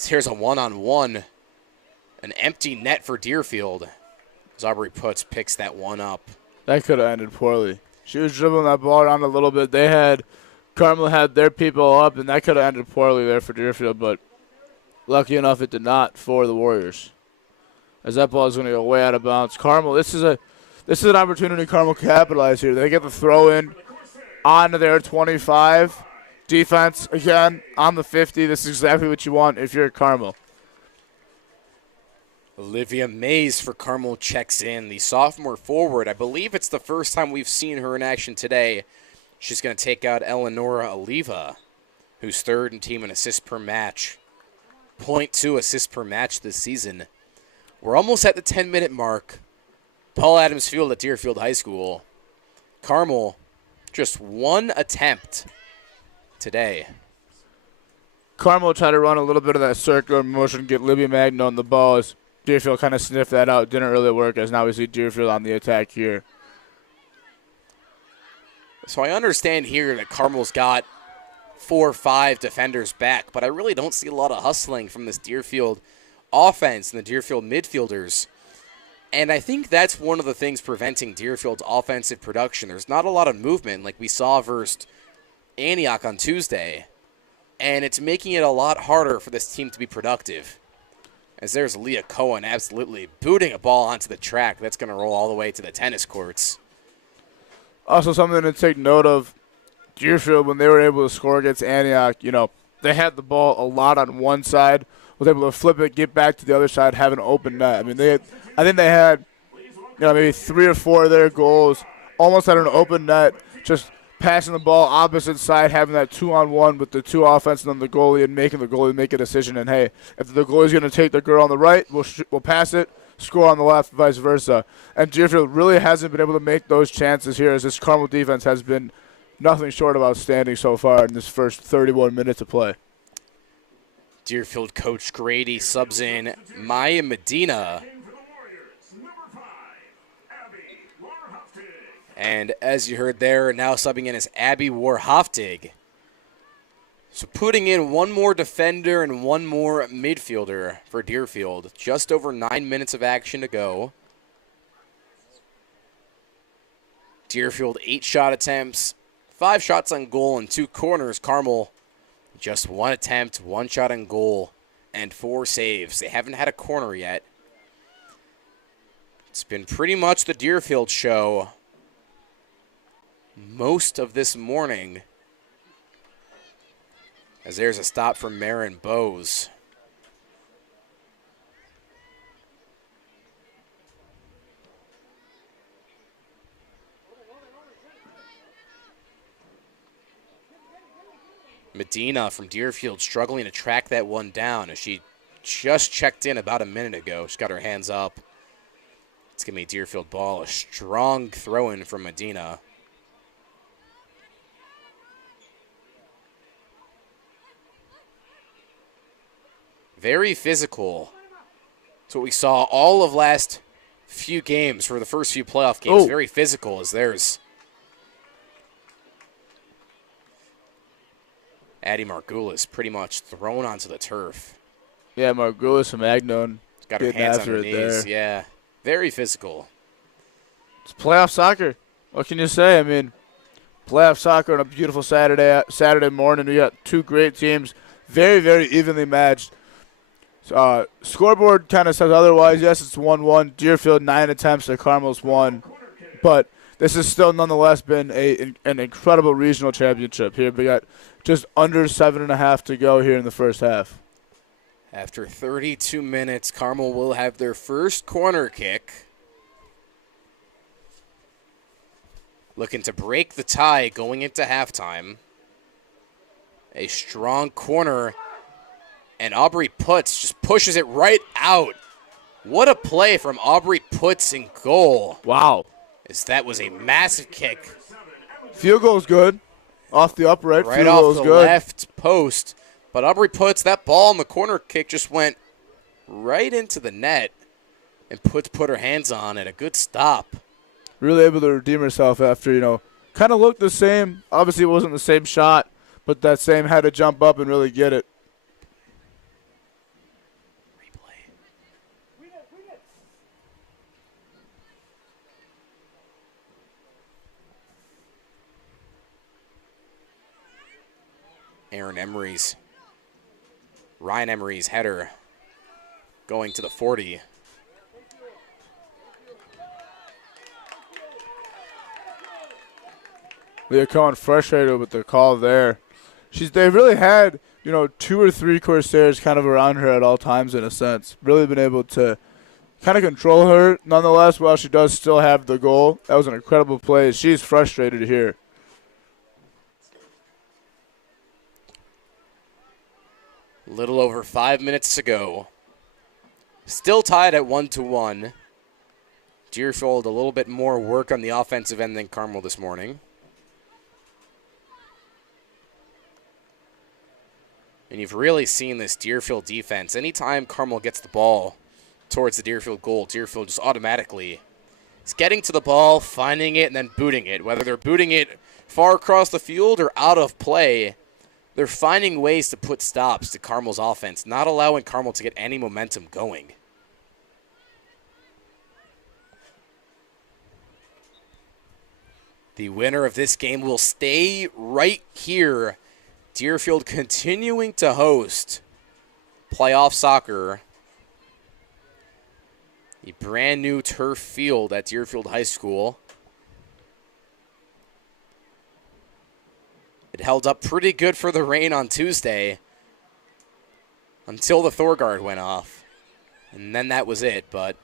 Here's a one-on-one, an empty net for Deerfield. As Aubrey Putz picks that one up. That could have ended poorly. She was dribbling that ball around a little bit. Carmel had their people up, and that could have ended poorly there for Deerfield, but lucky enough it did not for the Warriors. As that ball is going to go way out of bounds. Carmel, this is an opportunity Carmel capitalize here. They get the throw in onto their 25. Defense, again, on the 50. This is exactly what you want if you're Carmel. Olivia Mays for Carmel checks in, the sophomore forward. I believe it's the first time we've seen her in action today. She's going to take out Eleonora Oliva, who's third in team in assists per match. 0.2 assists per match this season. We're almost at the 10-minute mark. Paul Adams Field at Deerfield High School. Carmel, just one attempt today. Carmel tried to run a little bit of that circular motion, get Libby Magno on the ball. As Deerfield kind of sniffed that out. Didn't really work, as now we see Deerfield on the attack here. So I understand here that Carmel's got 4 or 5 defenders back, but I really don't see a lot of hustling from this Deerfield offense and the Deerfield midfielders. And I think that's one of the things preventing Deerfield's offensive production. There's not a lot of movement like we saw versus Antioch on Tuesday, and it's making it a lot harder for this team to be productive. As there's Leah Cohen absolutely booting a ball onto the track that's going to roll all the way to the tennis courts. Also, something to take note of, Deerfield, when they were able to score against Antioch, they had the ball a lot on one side, was able to flip it, get back to the other side, have an open net. I mean, I think they had, maybe 3 or 4 of their goals almost had an open net, just passing the ball opposite side, having that 2-on-1 with the 2 offense and then the goalie, and making the goalie make a decision. And, hey, if the goalie's going to take the girl on the right, we'll pass it, score on the left, vice versa. And Deerfield really hasn't been able to make those chances here, as this Carmel defense has been nothing short of outstanding so far in this first 31 minutes of play. Deerfield coach Grady subs in Maya Medina. And as you heard there, now subbing in is Abby Warhoftig. So putting in one more defender and one more midfielder for Deerfield. Just over 9 minutes of action to go. Deerfield 8 shot attempts, 5 shots on goal and 2 corners. Carmel just 1 attempt, 1 shot on goal, and 4 saves. They haven't had a corner yet. It's been pretty much the Deerfield show most of this morning. As there's a stop from Marin Bowes. Medina from Deerfield struggling to track that one down as she just checked in about a minute ago. She's got her hands up. It's going to be a Deerfield ball. A strong throw-in from Medina. Very physical. That's what we saw all of last few games for the first few playoff games. Very physical as there's Addie Margulis pretty much thrown onto the turf. Yeah, Margulis and Magnon. Got her hands on her knees. Yeah, very physical. It's playoff soccer. What can you say? I mean, playoff soccer on a beautiful Saturday morning. We got 2 great teams, very, very evenly matched. Scoreboard kind of says otherwise. Yes, it's 1-1. Deerfield 9 attempts to Carmel's 1. But this has still nonetheless been an incredible regional championship here. We got just under 7.5 to go here in the first half. After 32 minutes, Carmel will have their first corner kick. Looking to break the tie going into halftime. A strong corner. And Aubrey Putz just pushes it right out. What a play from Aubrey Putz in goal. Wow. as that was a massive kick Field goal's good. Off the upright. right Field off goal's the good. left post. But Aubrey puts that ball in the corner kick, just went right into the net and put her hands on it. A good stop. Really able to redeem herself after, kind of looked the same. Obviously, it wasn't the same shot, but that same had to jump up and really get it. Replay. Ryan Emery's header going to the 40. Leah Cohen frustrated with the call there. They really had, 2 or 3 Corsairs kind of around her at all times in a sense. Really been able to kind of control her. Nonetheless, while she does still have the goal, that was an incredible play. She's frustrated here. Little over 5 minutes to go. Still tied at 1-1. Deerfield a little bit more work on the offensive end than Carmel this morning. And you've really seen this Deerfield defense. Anytime Carmel gets the ball towards the Deerfield goal, Deerfield just automatically is getting to the ball, finding it, and then booting it. Whether they're booting it far across the field or out of play, they're finding ways to put stops to Carmel's offense, not allowing Carmel to get any momentum going. The winner of this game will stay right here. Deerfield continuing to host playoff soccer. The brand new turf field at Deerfield High School. It held up pretty good for the rain on Tuesday until the Thorgard went off. And then that was it, but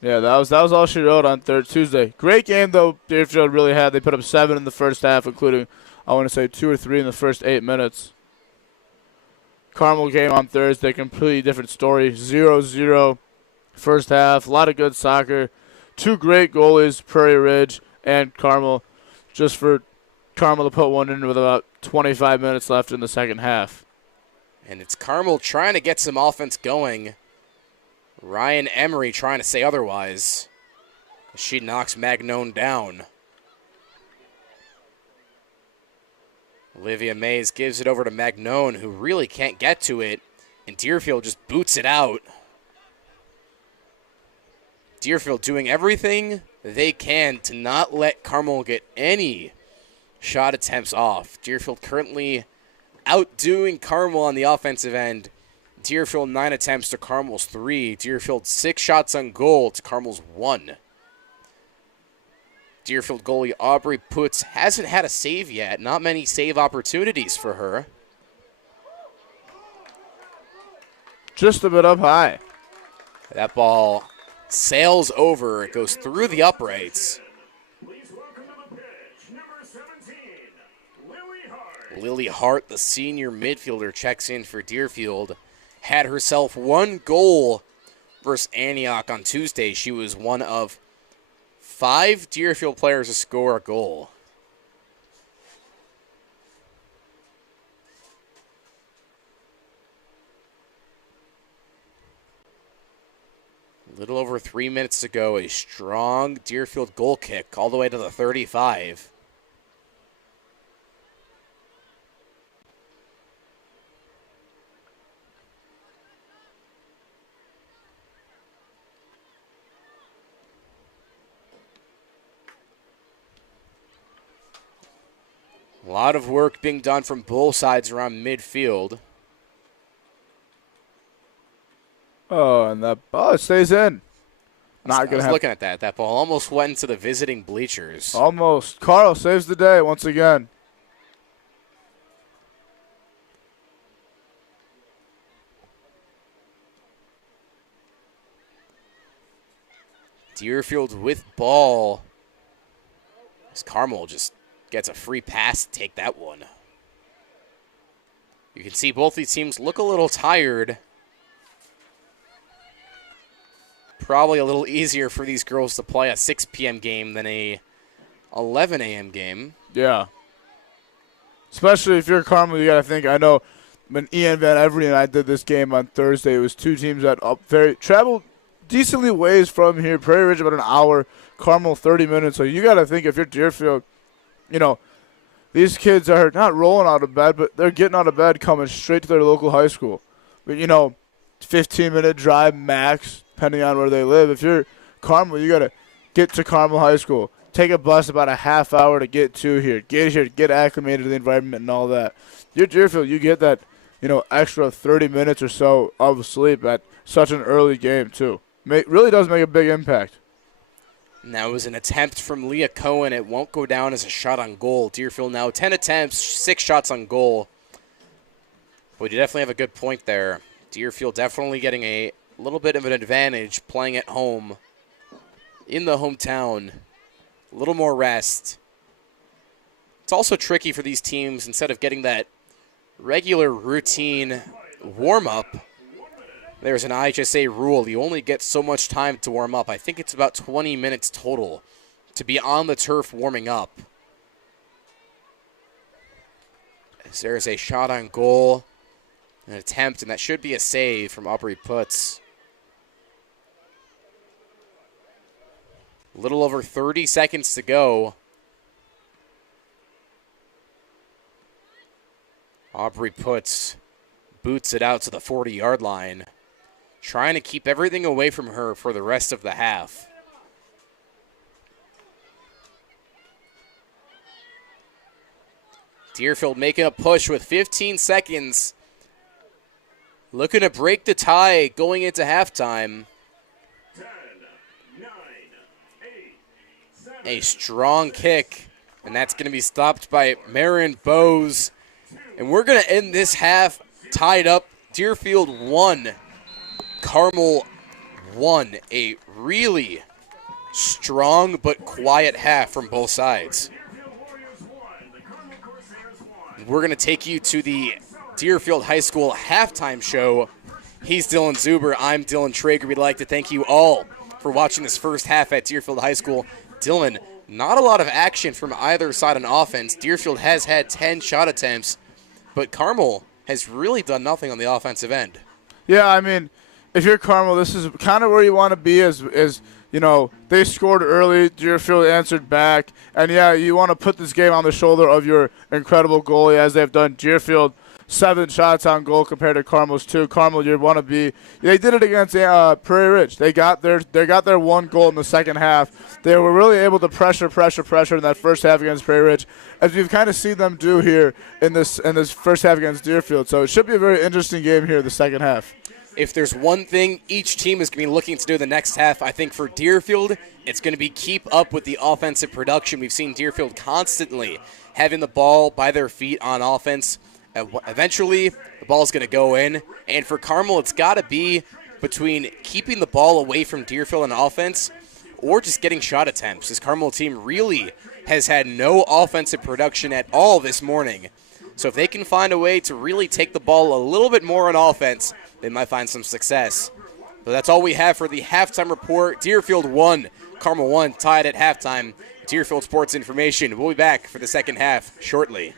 Yeah, that was all she wrote on Tuesday. Great game, though, Deerfield really had. They put up 7 in the first half, including, I want to say, 2 or 3 in the first 8 minutes. Carmel game on Thursday, completely different story. 0-0 first half. A lot of good soccer. 2 great goalies, Prairie Ridge and Carmel, just for Carmel to put one in with about 25 minutes left in the second half. And it's Carmel trying to get some offense going. Ryan Emery trying to say otherwise. She knocks Magnone down. Olivia Mays gives it over to Magnone, who really can't get to it, and Deerfield just boots it out. Deerfield doing everything they can to not let Carmel get any shot attempts off. Deerfield currently outdoing Carmel on the offensive end. Deerfield 9 attempts to Carmel's 3. Deerfield 6 shots on goal to Carmel's 1. Deerfield goalie Aubrey Putz hasn't had a save yet. Not many save opportunities for her. Just a bit up high. That ball sails over. It goes through the uprights. Please welcome to the pitch, number 17, Lily Hart. Lily Hart, the senior midfielder, checks in for Deerfield. Had herself 1 goal versus Antioch on Tuesday. She was one of 5 Deerfield players to score a goal. A little over 3 minutes to go. A strong Deerfield goal kick all the way to the 35. A lot of work being done from both sides around midfield. Oh, and that ball stays in. I was looking at that. That ball almost went into the visiting bleachers. Almost. Carl saves the day once again. Deerfield with ball. As Carmel just gets a free pass to take that one. You can see both these teams look a little tired. probably a little easier for these girls to play a 6 p.m. game than a 11 a.m. game. Yeah. Especially if you're Carmel, you got to think. I know when Ian Van Every and I did this game on Thursday, it was two teams that traveled decently ways from here. Prairie Ridge about an hour, Carmel 30 minutes. So you got to think if you're Deerfield, these kids are not rolling out of bed, but they're getting out of bed coming straight to their local high school. But, 15-minute drive max, depending on where they live. If you're Carmel, you got to get to Carmel High School. Take a bus about a half hour to get to here. Get here, get acclimated to the environment and all that. You're Deerfield, you get that, extra 30 minutes or so of sleep at such an early game, too. Really does make a big impact. Now it was an attempt from Leah Cohen. It won't go down as a shot on goal. Deerfield now 10 attempts, 6 shots on goal. But you definitely have a good point there. Deerfield definitely getting a little bit of an advantage playing at home in the hometown. A little more rest. It's also tricky for these teams, instead of getting that regular routine warm-up, there's an IHSA rule. You only get so much time to warm up. I think it's about 20 minutes total to be on the turf warming up. As there's a shot on goal, an attempt, and that should be a save from Aubrey Putz. A little over 30 seconds to go. Aubrey Putz boots it out to the 40-yard line, trying to keep everything away from her for the rest of the half. Deerfield making a push with 15 seconds. Looking to break the tie going into halftime. 10, 9, 8, 7, A strong kick, and that's going to be stopped by Marin Bowes. And we're going to end this half tied up. Deerfield 1, Carmel 1. A really strong but quiet half from both sides. We're going to take you to the Deerfield High School halftime show. He's Dylan Zuber. I'm Dylan Traeger. We'd like to thank you all for watching this first half at Deerfield High School. Dylan, not a lot of action from either side on offense. Deerfield has had 10 shot attempts, but Carmel has really done nothing on the offensive end. Yeah, I mean, if you're Carmel, this is kind of where you want to be as they scored early, Deerfield answered back, and yeah, you want to put this game on the shoulder of your incredible goalie as they've done. Deerfield, 7 shots on goal compared to Carmel's 2. Carmel, you want to be. They did it against Prairie Ridge. They got their 1 goal in the second half. They were really able to pressure in that first half against Prairie Ridge, as we've kind of seen them do here in this first half against Deerfield. So it should be a very interesting game here in the second half. If there's one thing each team is going to be looking to do the next half, I think for Deerfield, it's going to be keep up with the offensive production. We've seen Deerfield constantly having the ball by their feet on offense. Eventually, the ball's going to go in. And for Carmel, it's got to be between keeping the ball away from Deerfield on offense or just getting shot attempts. This Carmel team really has had no offensive production at all this morning. So if they can find a way to really take the ball a little bit more on offense, they might find some success. But that's all we have for the halftime report. Deerfield 1, Carmel 1, tied at halftime. Deerfield Sports Information. We'll be back for the second half shortly.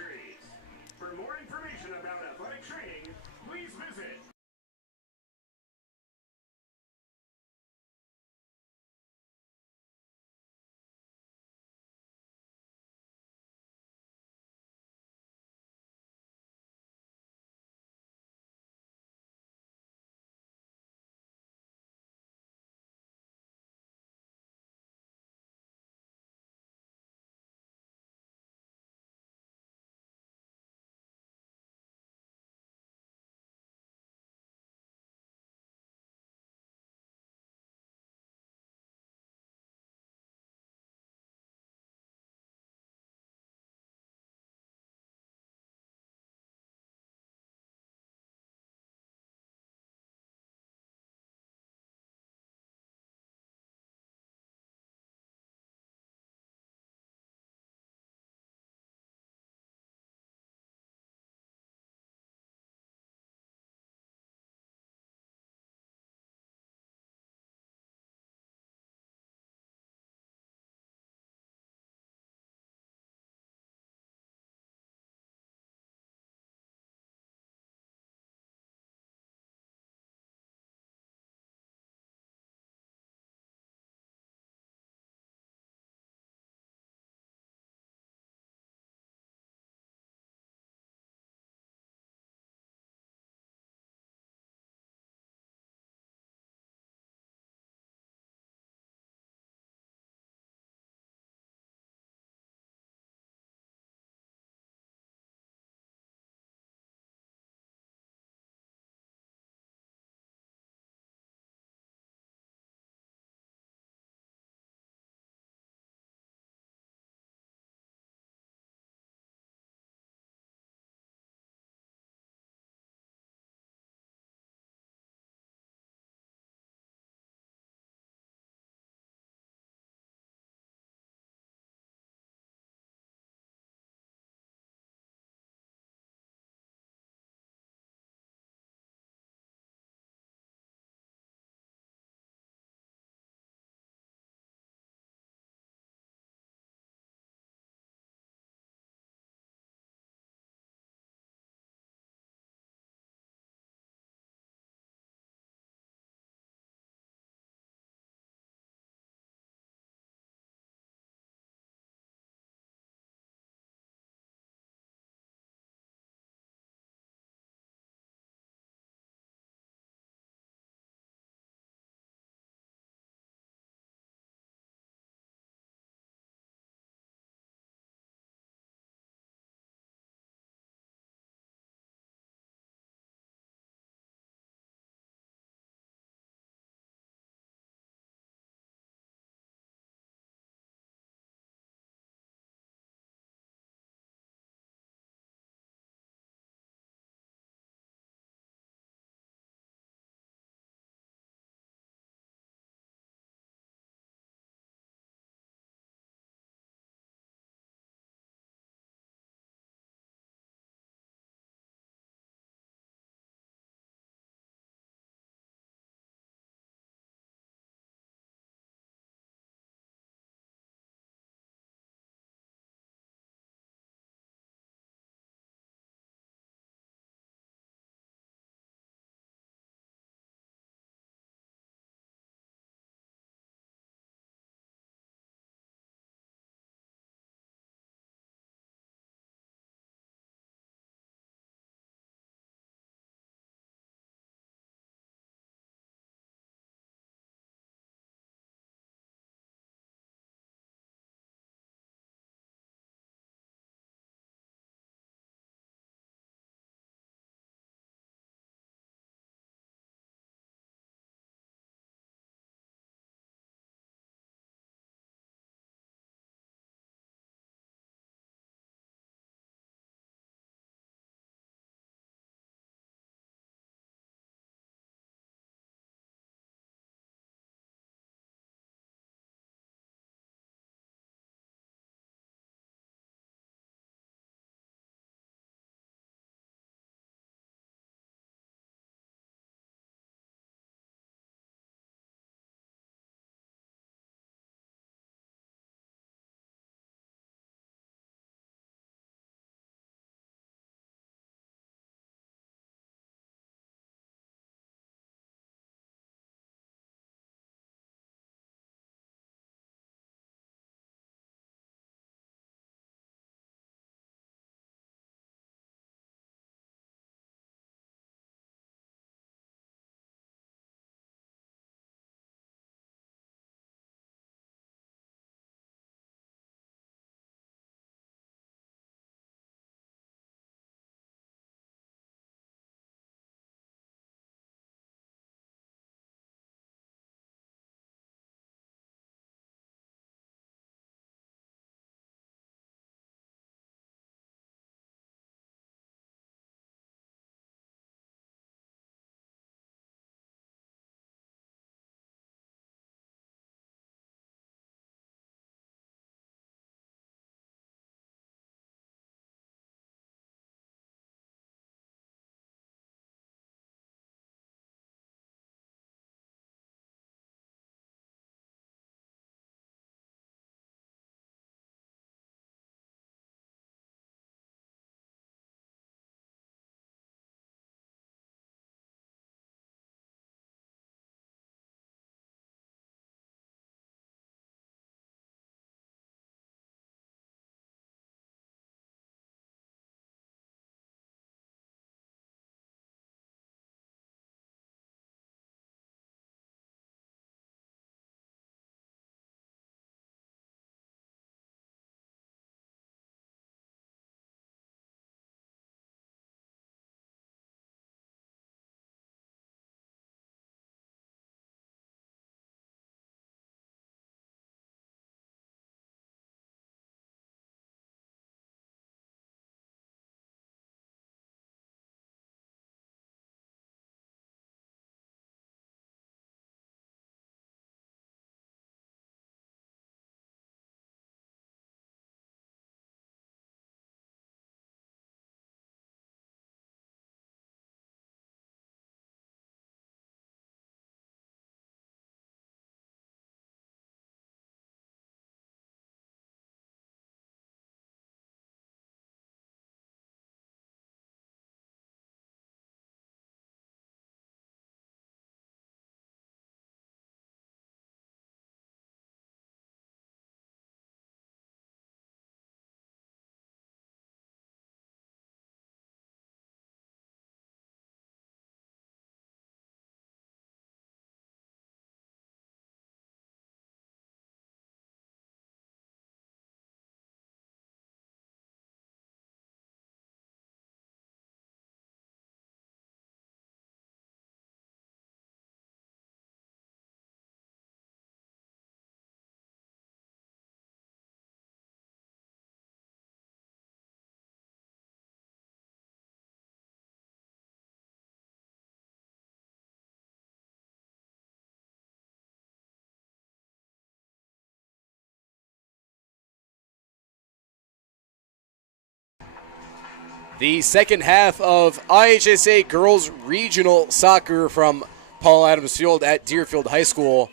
The second half of IHSA Girls Regional Soccer from Paul Adams Field at Deerfield High School.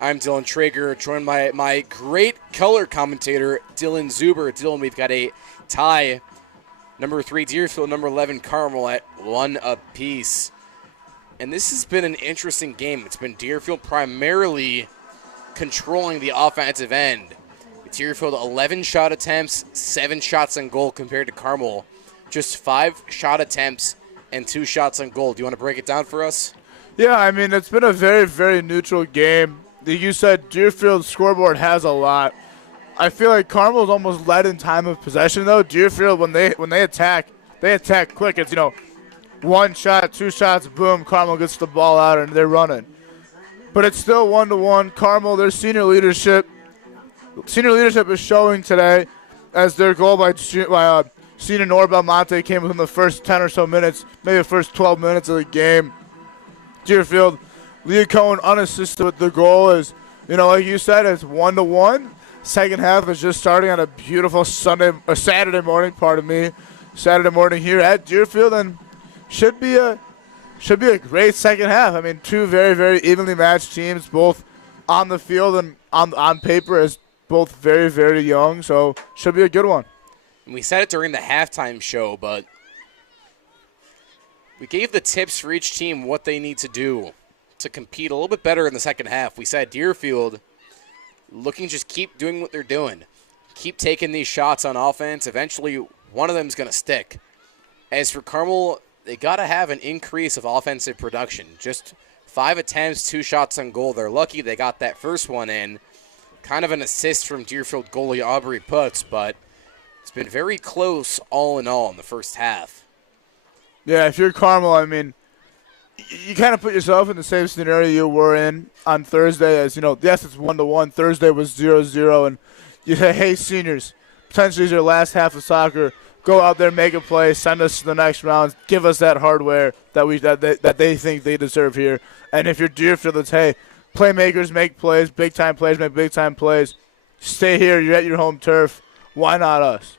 I'm Dylan Traeger, joined by my great color commentator, Dylan Zuber. Dylan, we've got a tie. Number 3 Deerfield, number 11 Carmel at 1 apiece. And this has been an interesting game. It's been Deerfield primarily controlling the offensive end. Deerfield 11 shot attempts, 7 shots on goal compared to Carmel. Just 5 shot attempts and 2 shots on goal. Do you want to break it down for us? Yeah, I mean, it's been a very, very neutral game. Like you said, Deerfield's scoreboard has a lot. I feel like Carmel's almost led in time of possession, though. Deerfield, when they attack quick. It's, 1 shot, 2 shots, boom, Carmel gets the ball out and they're running. But it's still 1-1. Carmel, their senior leadership is showing today as their goal by senior Nora Belmonte came within the first 10 or so minutes, maybe the first 12 minutes of the game. Deerfield, Leah Cohen unassisted with the goal is, like you said, it's 1-1. Second half is just starting on a beautiful Saturday morning here at Deerfield, and should be a great second half. I mean, two very, very evenly matched teams, both on the field and on paper as both very, very young, so should be a good one. We said it during the halftime show, but we gave the tips for each team what they need to do to compete a little bit better in the second half. We said Deerfield looking just keep doing what they're doing. Keep taking these shots on offense. Eventually, one of them is going to stick. As for Carmel, they got to have an increase of offensive production. Just 5 attempts, 2 shots on goal. They're lucky they got that first one in. Kind of an assist from Deerfield goalie Aubrey Putz, but it's been very close all in all in the first half. Yeah, if you're Carmel, I mean, you kind of put yourself in the same scenario you were in on Thursday as, yes, it's 1-1. Thursday was 0-0, and you say, hey, seniors, potentially it's your last half of soccer. Go out there, make a play, send us to the next round, give us that hardware that they think they deserve here. And if you're Deerfield, it's, hey, playmakers make plays, big-time players make big-time plays. Stay here. You're at your home turf. Why not us?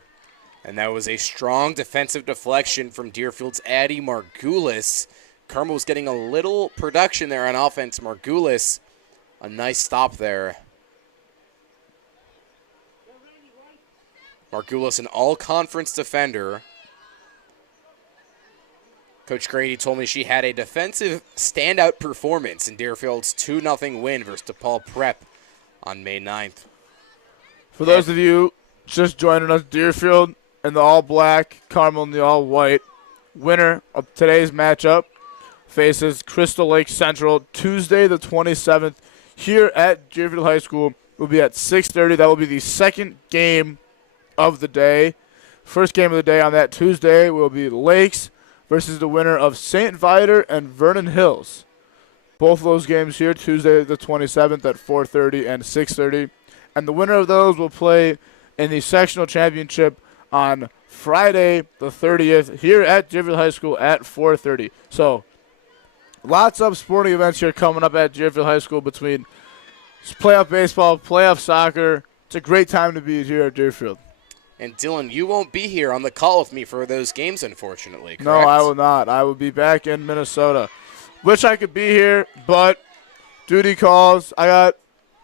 And that was a strong defensive deflection from Deerfield's Addie Margulis. Carmel was getting a little production there on offense. Margulis, a nice stop there. Margulis, an all-conference defender. Coach Grady told me she had a defensive standout performance in Deerfield's 2-0 win versus DePaul Prep on May 9th. For those of you just joining us, Deerfield in the all-black, Carmel in the all-white. Winner of today's matchup faces Crystal Lake Central Tuesday the 27th here at Deerfield High School. Will be at 6:30. That will be the second game of the day. First game of the day on that Tuesday will be Lakes versus the winner of St. Viator and Vernon Hills. Both of those games here Tuesday the 27th at 4:30 and 6:30. And the winner of those will play in the sectional championship on Friday the 30th here at Deerfield High School at 4:30. So lots of sporting events here coming up at Deerfield High School between playoff baseball, playoff soccer. It's a great time to be here at Deerfield. And Dylan, you won't be here on the call with me for those games, unfortunately, correct? No, I will not. I will be back in Minnesota. Wish I could be here, but duty calls. I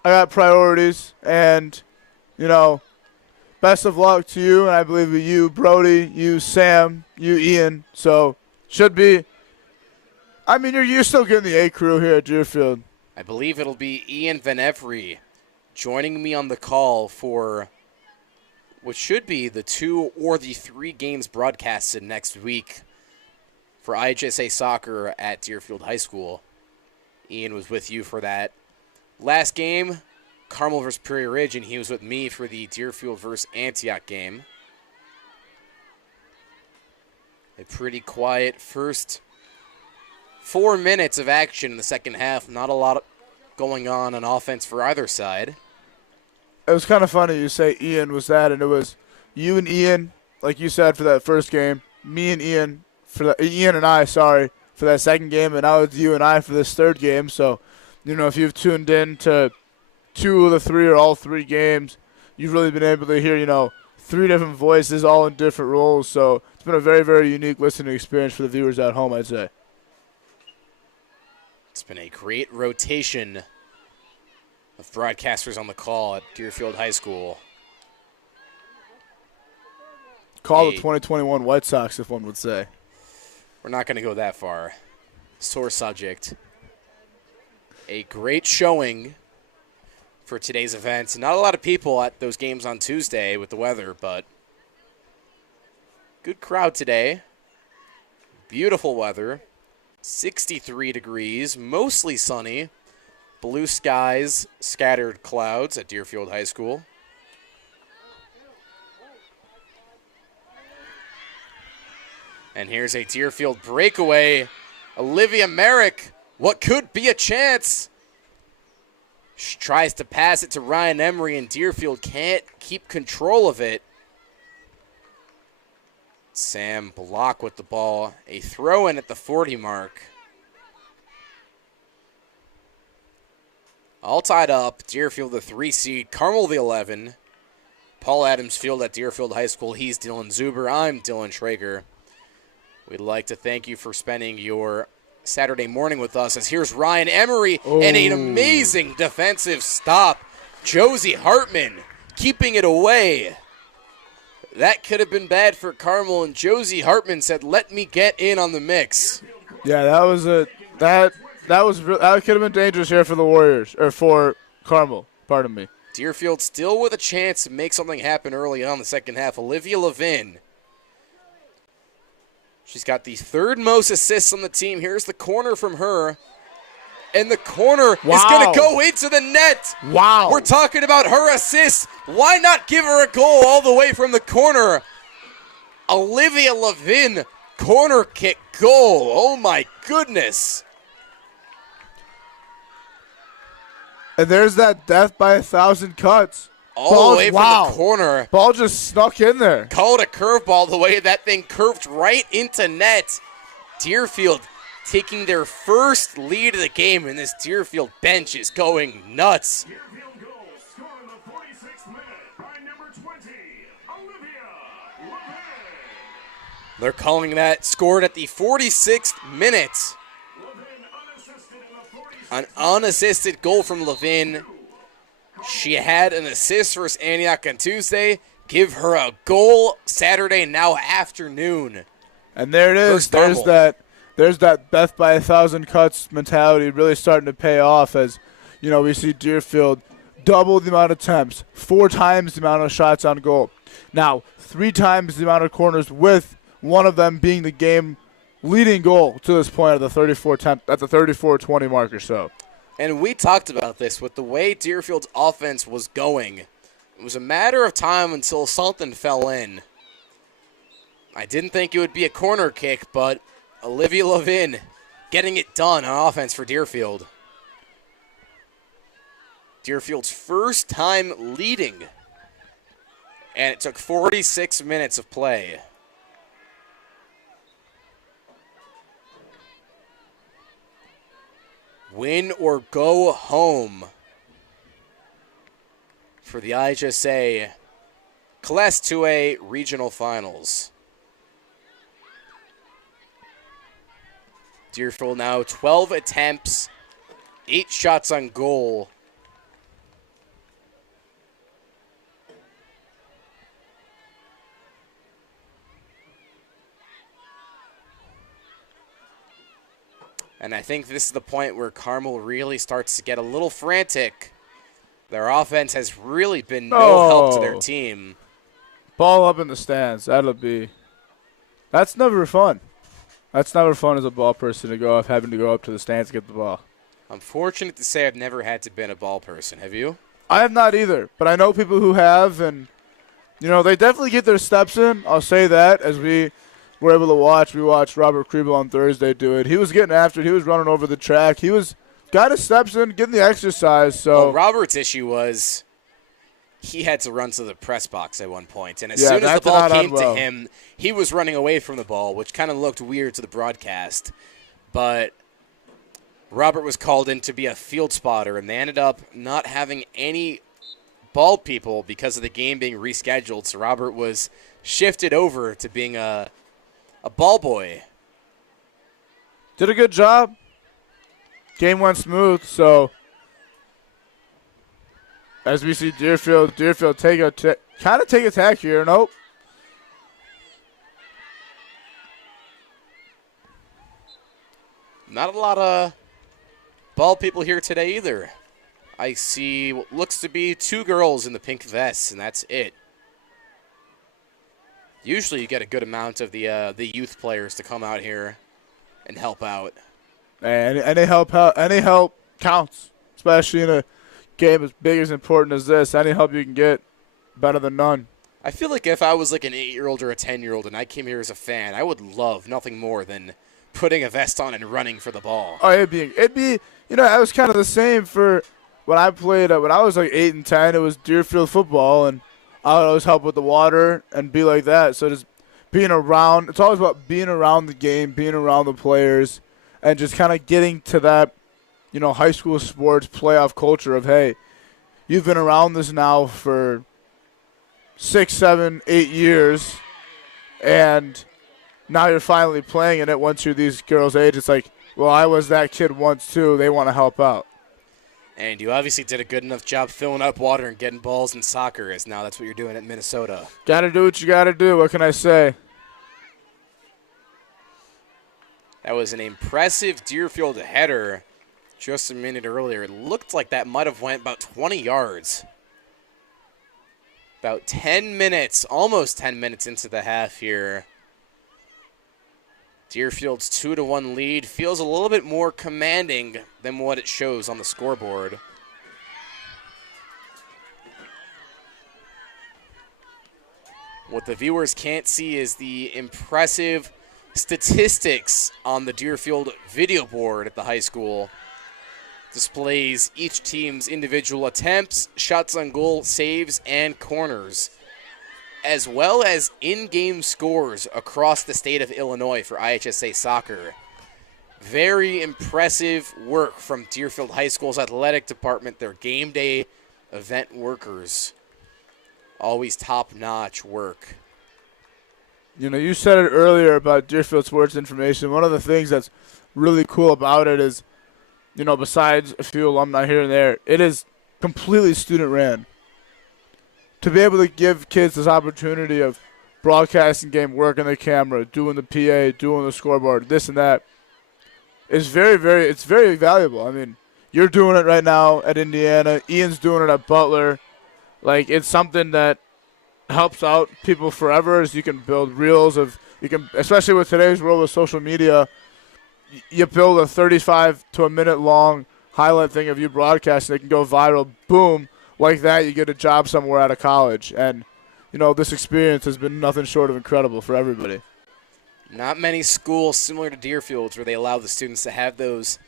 got priorities, and best of luck to you, and I believe you, Brody, you, Sam, you, Ian. So should be. I mean, you're still getting the A crew here at Deerfield. I believe it'll be Ian Van Every joining me on the call for what should be the 2 or the 3 games broadcasted next week for IHSA soccer at Deerfield High School. Ian was with you for that last game, Carmel versus Prairie Ridge, and he was with me for the Deerfield versus Antioch game. A pretty quiet first 4 minutes of action in the second half. Not a lot going on offense for either side. It was kind of funny you say Ian was that, and it was you and Ian, like you said, for that first game. Me and Ian, Ian and I, for that second game, and now it's you and I for this third game. So, if you've tuned in to 2 of the 3 or all 3 games, you've really been able to hear, 3 different voices, all in different roles. So it's been a very, very unique listening experience for the viewers at home, I'd say. It's been a great rotation of broadcasters on the call at Deerfield High School. Call the 2021 White Sox, if one would say. We're not going to go that far. Sore subject. A great showing for today's event. Not a lot of people at those games on Tuesday with the weather, but good crowd today. Beautiful weather. 63 degrees, mostly sunny. Blue skies, scattered clouds at Deerfield High School. And here's a Deerfield breakaway. Olivia Merrick, what could be a chance? She tries to pass it to Ryan Emery, and Deerfield can't keep control of it. Sam Block with the ball. A throw-in at the 40 mark. All tied up. Deerfield the 3 seed. Carmel the 11. Paul Adams Field at Deerfield High School. He's Dylan Zuber. I'm Dylan Traeger. We'd like to thank you for spending your Saturday morning with us, as here's Ryan Emery and an amazing defensive stop. Josie Hartman keeping it away. That could have been bad for Carmel, and Josie Hartman said, "Let me get in on the mix." Yeah, that could have been dangerous here for the Warriors, or for Carmel, pardon me. Deerfield still with a chance to make something happen early on in the second half. Olivia Levin. She's got the 3rd most assists on the team. Here's the corner from her. And the corner is going to go into the net. Wow. We're talking about her assist. Why not give her a goal all the way from the corner? Olivia Levin, corner kick goal. Oh, my goodness. And there's that death by 1,000 cuts. All the way from the corner. Ball just snuck in there. Called a curveball the way that thing curved right into net. Deerfield taking their first lead of the game, and this Deerfield bench is going nuts. Deerfield goal scored in the 46th minute by number 20, Olivia Levin. They're calling that scored at the 46th minute. Levin unassisted in the 46th. An unassisted goal from Levin. She had an assist versus Antioch on Tuesday. Give her a goal Saturday, now afternoon. And there it is. There's that death by 1,000 cuts mentality really starting to pay off, as we see Deerfield double the amount of attempts, 4 times the amount of shots on goal. Now, 3 times the amount of corners, with one of them being the game leading goal to this point at the 34-20 mark or so. And we talked about this with the way Deerfield's offense was going. It was a matter of time until something fell in. I didn't think it would be a corner kick, but Olivia Levin getting it done on offense for Deerfield. Deerfield's first time leading. And it took 46 minutes of play. Win or go home for the IHSA Class 2A Regional Finals. Deerfield now 12 attempts, 8 shots on goal. And I think this is the point where Carmel really starts to get a little frantic. Their offense has really been no help to their team. Ball up in the stands. That's never fun. That's never fun as a ball person to go off, having to go up to the stands to get the ball. I'm fortunate to say I've never had to been a ball person. Have you? I have not either, but I know people who have, and they definitely get their steps in. I'll say that, as we were able to watch. We watched Robert Kriebel on Thursday do it. He was getting after it. He was running over the track. He was got his steps in, getting the exercise. So well, Robert's issue was he had to run to the press box at one point, and as soon as the ball came to him, he was running away from the ball, which kind of looked weird to the broadcast. But Robert was called in to be a field spotter, and they ended up not having any bald people because of the game being rescheduled. So Robert was shifted over to being a ball boy. Did a good job. Game went smooth, so as we see Deerfield take a tack here. Nope. Not a lot of ball people here today either. I see what looks to be 2 girls in the pink vests, and that's it. Usually you get a good amount of the youth players to come out here and help out. And any help counts, especially in a game as big as important as this. Any help you can get, better than none. I feel like if I was like an 8-year-old or a 10-year-old and I came here as a fan, I would love nothing more than putting a vest on and running for the ball. Oh, it'd be I was kind of the same for when I played when I was like 8 and 10. It was Deerfield football, and I would always help with the water and be like that. So just being around, it's always about being around the game, being around the players, and just kind of getting to that, high school sports playoff culture of, hey, you've been around this now for 6, 7, 8 years, and now you're finally playing in it once you're these girls' age. It's like, well, I was that kid once too. They want to help out. And you obviously did a good enough job filling up water and getting balls in soccer, as now that's what you're doing at Minnesota. Got to do what you got to do. What can I say? That was an impressive Deerfield header just a minute earlier. It looked like that might have went about 20 yards. About 10 minutes, almost 10 minutes into the half here. Deerfield's 2-1 lead feels a little bit more commanding than what it shows on the scoreboard. What the viewers can't see is the impressive statistics on the Deerfield video board at the high school. Displays each team's individual attempts, shots on goal, saves, and corners, as well as in-game scores across the state of Illinois for IHSA soccer. Very impressive work from Deerfield High School's athletic department, their game day event workers. Always top-notch work. You said it earlier about Deerfield Sports Information. One of the things that's really cool about it is, besides a few alumni here and there, it is completely student-ran. To be able to give kids this opportunity of broadcasting game, working the camera, doing the PA, doing the scoreboard, this and that, is it's very valuable. I mean, you're doing it right now at Indiana. Ian's doing it at Butler. Like, it's something that helps out people forever, as you can build reels of, especially with today's world with social media, you build a 35 to a minute long highlight thing of you broadcasting that can go viral, boom. Like that, you get a job somewhere out of college. And, this experience has been nothing short of incredible for everybody. Not many schools similar to Deerfield's where they allow the students to have those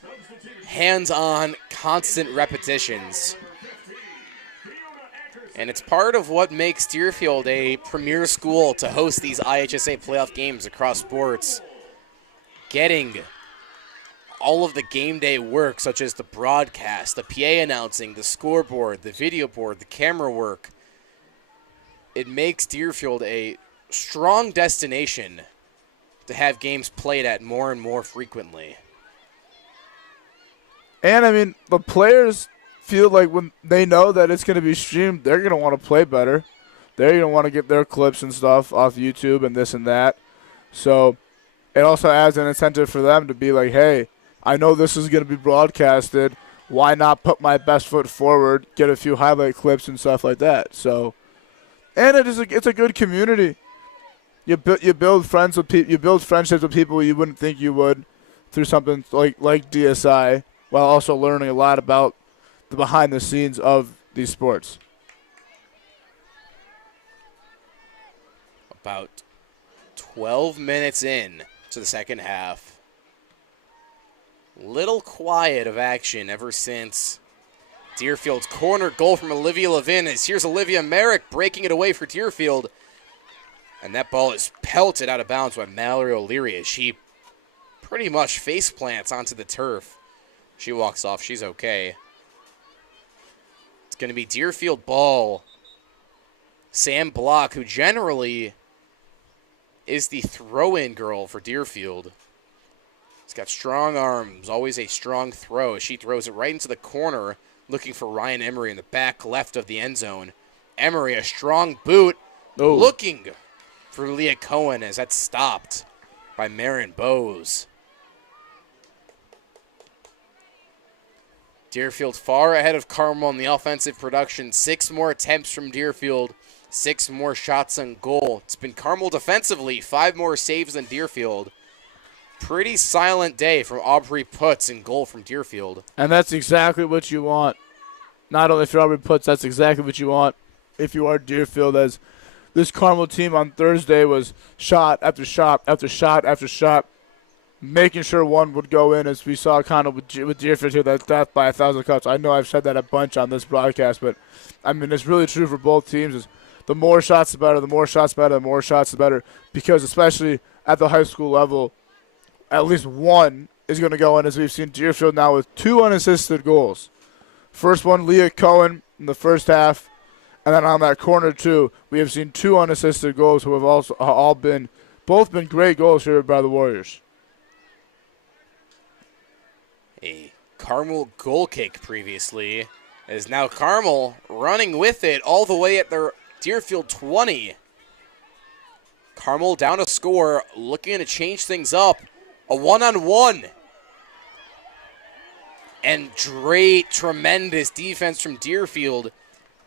hands-on, constant repetitions. And it's part of what makes Deerfield a premier school to host these IHSA playoff games across sports. Getting all of the game day work, such as the broadcast, the PA announcing, the scoreboard, the video board, the camera work. It makes Deerfield a strong destination to have games played at more and more frequently. And, I mean, the players feel like when they know that it's going to be streamed, they're going to want to play better. They're going to want to get their clips and stuff off YouTube and this and that. So it also adds an incentive for them to be like, hey, I know this is going to be broadcasted. Why not put my best foot forward, get a few highlight clips and stuff like that? So, and it's a good community. You build friendships with people you wouldn't think you would through something like DSI, while also learning a lot about the behind the scenes of these sports. About 12 minutes in to the second half. Little quiet of action ever since Deerfield's corner goal from Olivia Levin. Here's Olivia Merrick breaking it away for Deerfield. And that ball is pelted out of bounds by Mallory O'Leary as she pretty much face plants onto the turf. She walks off. She's okay. It's going to be Deerfield ball. Sam Block, who generally is the throw-in girl for Deerfield. He's got strong arms, always a strong throw. She throws it right into the corner, looking for Ryan Emery in the back left of the end zone. Emery, a strong boot, looking for Leah Cohen as that's stopped by Marin Bowes. Deerfield far ahead of Carmel in the offensive production. 6 more attempts from Deerfield, 6 more shots on goal. It's been Carmel defensively, 5 more saves than Deerfield. Pretty silent day from Aubrey Putz in goal from Deerfield. And that's exactly what you want. Not only for Aubrey Putz, that's exactly what you want if you are Deerfield, as this Carmel team on Thursday was shot after shot after shot after shot, making sure one would go in, as we saw kind of with Deerfield here, that death by 1,000 cuts. I know I've said that a bunch on this broadcast, but, I mean, it's really true for both teams. Is the more shots, the better, the more shots, the better, the more shots, the better, because especially at the high school level, at least one is going to go in, as we've seen Deerfield now with 2 unassisted goals. First one, Leah Cohen in the first half, and then on that corner too, we have seen 2 unassisted goals who have also both been great goals here by the Warriors. A Carmel goal kick previously is now Carmel running with it all the way at their Deerfield 20. Carmel down a score, looking to change things up. A one-on-one. And great, tremendous defense from Deerfield.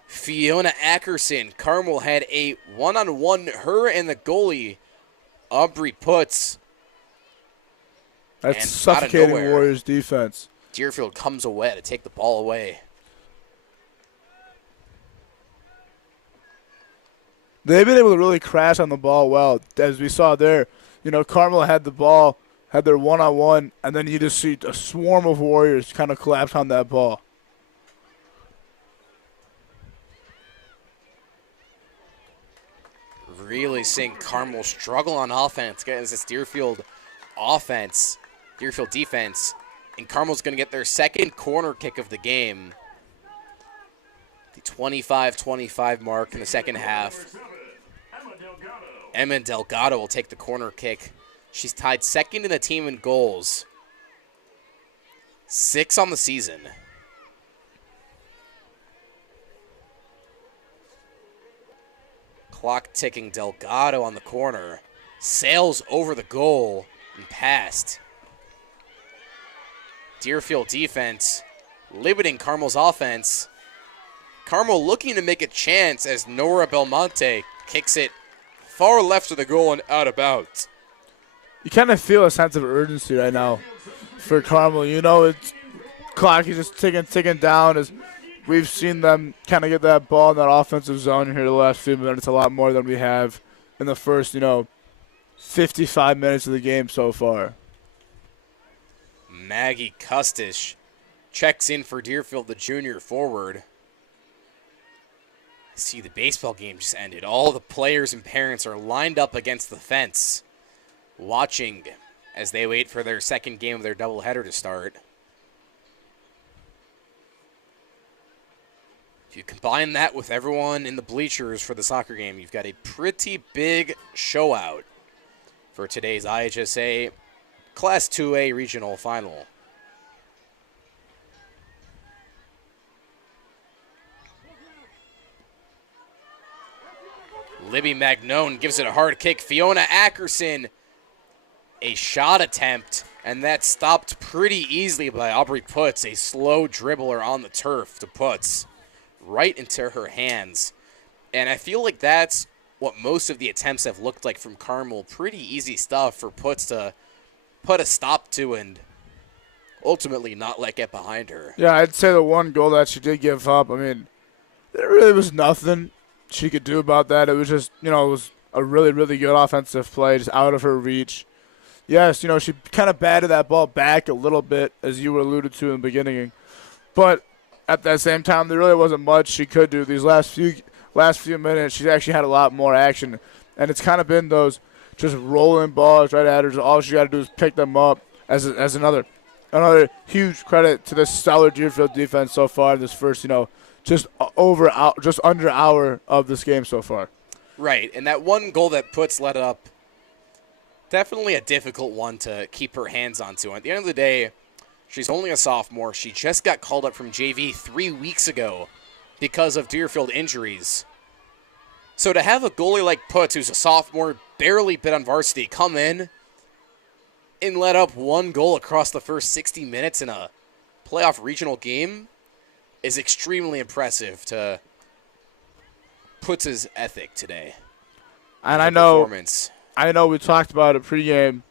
Fiona Ackerson. Carmel had a one-on-one, her and the goalie, Aubrey Putz. That's and suffocating Warriors defense. Deerfield comes away to take the ball away. They've been able to really crash on the ball well. As we saw there, Carmel had the ball, had their one-on-one, and then you just see a swarm of Warriors kind of collapse on that ball. Really seeing Carmel struggle on offense against this Deerfield offense, Deerfield defense, and Carmel's going to get their second corner kick of the game. The 25-25 mark in the second half. Emma Delgado will take the corner kick. She's tied second in the team in goals. 6 on the season. Clock ticking. Delgado on the corner. Sails over the goal and past. Deerfield defense limiting Carmel's offense. Carmel looking to make a chance as Nora Belmonte kicks it far left of the goal and out of bounds. You kind of feel a sense of urgency right now for Carmel. It's clock is just ticking down, as we've seen them kind of get that ball in that offensive zone here the last few minutes, a lot more than we have in the first, 55 minutes of the game so far. Maggie Custis checks in for Deerfield, the junior forward. See, the baseball game just ended. All the players and parents are lined up against the fence, watching as they wait for their second game of their doubleheader to start. If you combine that with everyone in the bleachers for the soccer game, you've got a pretty big show out for today's IHSA Class 2A regional final. Libby Magnone gives it a hard kick. Fiona Ackerson, a shot attempt, and that stopped pretty easily by Aubrey Putz, a slow dribbler on the turf to Putz, right into her hands. And I feel like that's what most of the attempts have looked like from Carmel. Pretty easy stuff for Putz to put a stop to and ultimately not let get behind her. Yeah, I'd say the one goal that she did give up, there really was nothing she could do about that. It was just, it was a really, really good offensive play, just out of her reach. Yes, she kind of batted that ball back a little bit, as you alluded to in the beginning. But at that same time, there really wasn't much she could do. These last few minutes, she's actually had a lot more action. And it's kind of been those just rolling balls right at her. All she got to do is pick them up as another huge credit to this stellar Deerfield defense so far in this first, just under hour of this game so far. Right, and that one goal that Puts let up, definitely a difficult one to keep her hands onto. At the end of the day, she's only a sophomore. She just got called up from JV 3 weeks ago because of Deerfield injuries. So to have a goalie like Puts, who's a sophomore, barely been on varsity, come in and let up one goal across the first 60 minutes in a playoff regional game is extremely impressive to Puts' ethic today. And I know we talked about it pregame,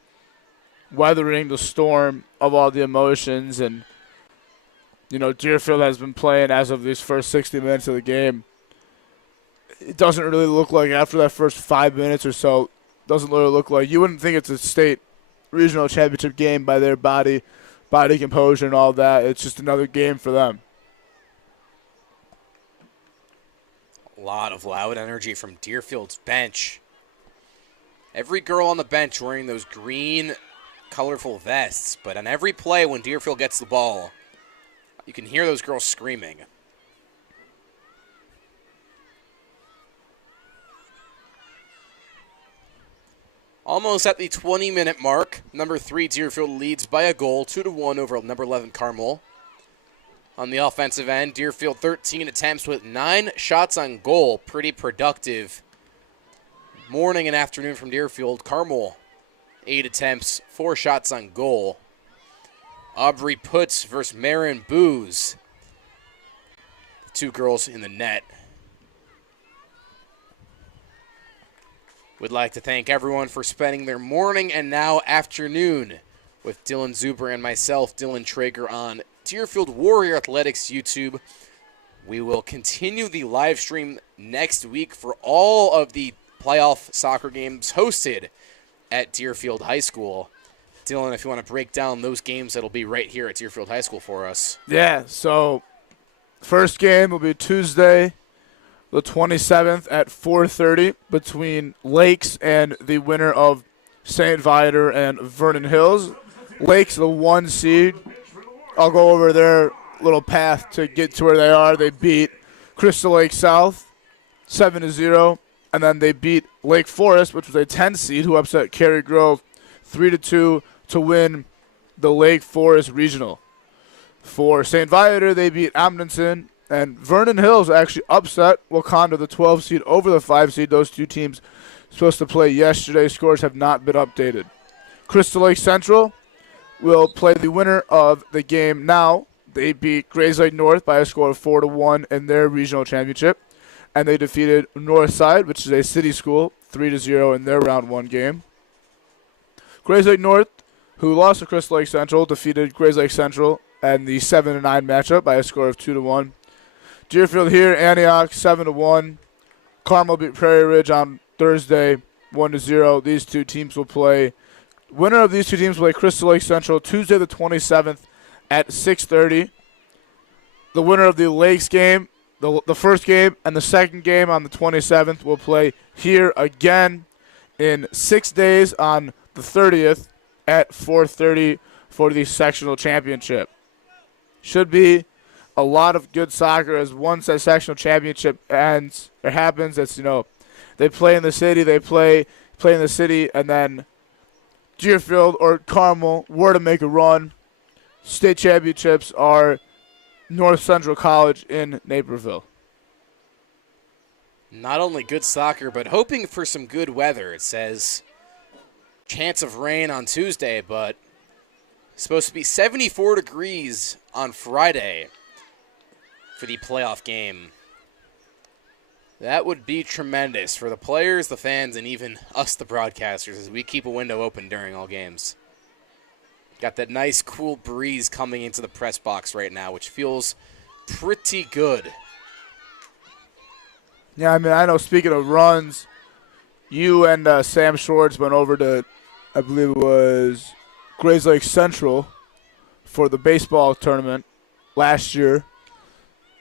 weathering the storm of all the emotions, and Deerfield has been playing as of these first 60 minutes of the game. It doesn't really look like after that first 5 minutes or so, doesn't really look like, you wouldn't think it's a state regional championship game by their body composure and all that. It's just another game for them. A lot of loud energy from Deerfield's bench. Every girl on the bench wearing those green, colorful vests, but on every play when Deerfield gets the ball, you can hear those girls screaming. Almost at the 20-minute mark, number 3 Deerfield leads by a goal, 2-1 over number 11 Carmel. On the offensive end, Deerfield 13 attempts with 9 shots on goal. Pretty productive morning and afternoon from Deerfield. Carmel, 8 attempts, 4 shots on goal. Aubrey Puts versus Marin Booz. The 2 girls in the net. We'd like to thank everyone for spending their morning and now afternoon with Dylan Zuber and myself, Dylan Traeger, on Deerfield Warrior Athletics YouTube. We will continue the live stream next week for all of the playoff soccer games hosted at Deerfield High School. Dylan, if you want to break down those games, that'll be right here at Deerfield High School for us. Yeah, so first game will be Tuesday, the 27th at 4:30 between Lakes and the winner of St. Viator and Vernon Hills. Lakes, the 1 seed. I'll go over their little path to get to where they are. They beat Crystal Lake South 7-0, and then they beat Lake Forest, which was a 10 seed, who upset Cary Grove 3-2 to win the Lake Forest Regional. For St. Viator, they beat Amundsen, and Vernon Hills actually upset Wakanda, the 12 seed, over the 5 seed. Those 2 teams supposed to play yesterday. Scores have not been updated. Crystal Lake Central will play the winner of the game now. They beat Grays Lake North by a score of 4-1 in their regional championship, and they defeated Northside, which is a city school, 3-0 in their round 1 game. Grays Lake North, who lost to Crystal Lake Central, defeated Grays Lake Central in the 7-9 matchup by a score of 2-1. Deerfield here, Antioch, 7-1. Carmel beat Prairie Ridge on Thursday, 1-0. These 2 teams will play. Winner of these 2 teams will play Crystal Lake Central Tuesday the 27th at 6:30. The winner of the Lakes game, the first game and the second game on the 27th, will play here again in 6 days on the 30th at 4:30 for the sectional championship. Should be a lot of good soccer, as once that sectional championship ends, it happens. It's, they play in the city, in the city, and then Deerfield or Carmel were to make a run. State championships are North Central College in Naperville. Not only good soccer, but hoping for some good weather. It says chance of rain on Tuesday, but supposed to be 74 degrees on Friday for the playoff game. That would be tremendous for the players, the fans, and even us, the broadcasters, as we keep a window open during all games. Got that nice, cool breeze coming into the press box right now, which feels pretty good. Yeah, I know, speaking of runs, you and Sam Schwartz went over to, I believe it was Grays Lake Central for the baseball tournament last year.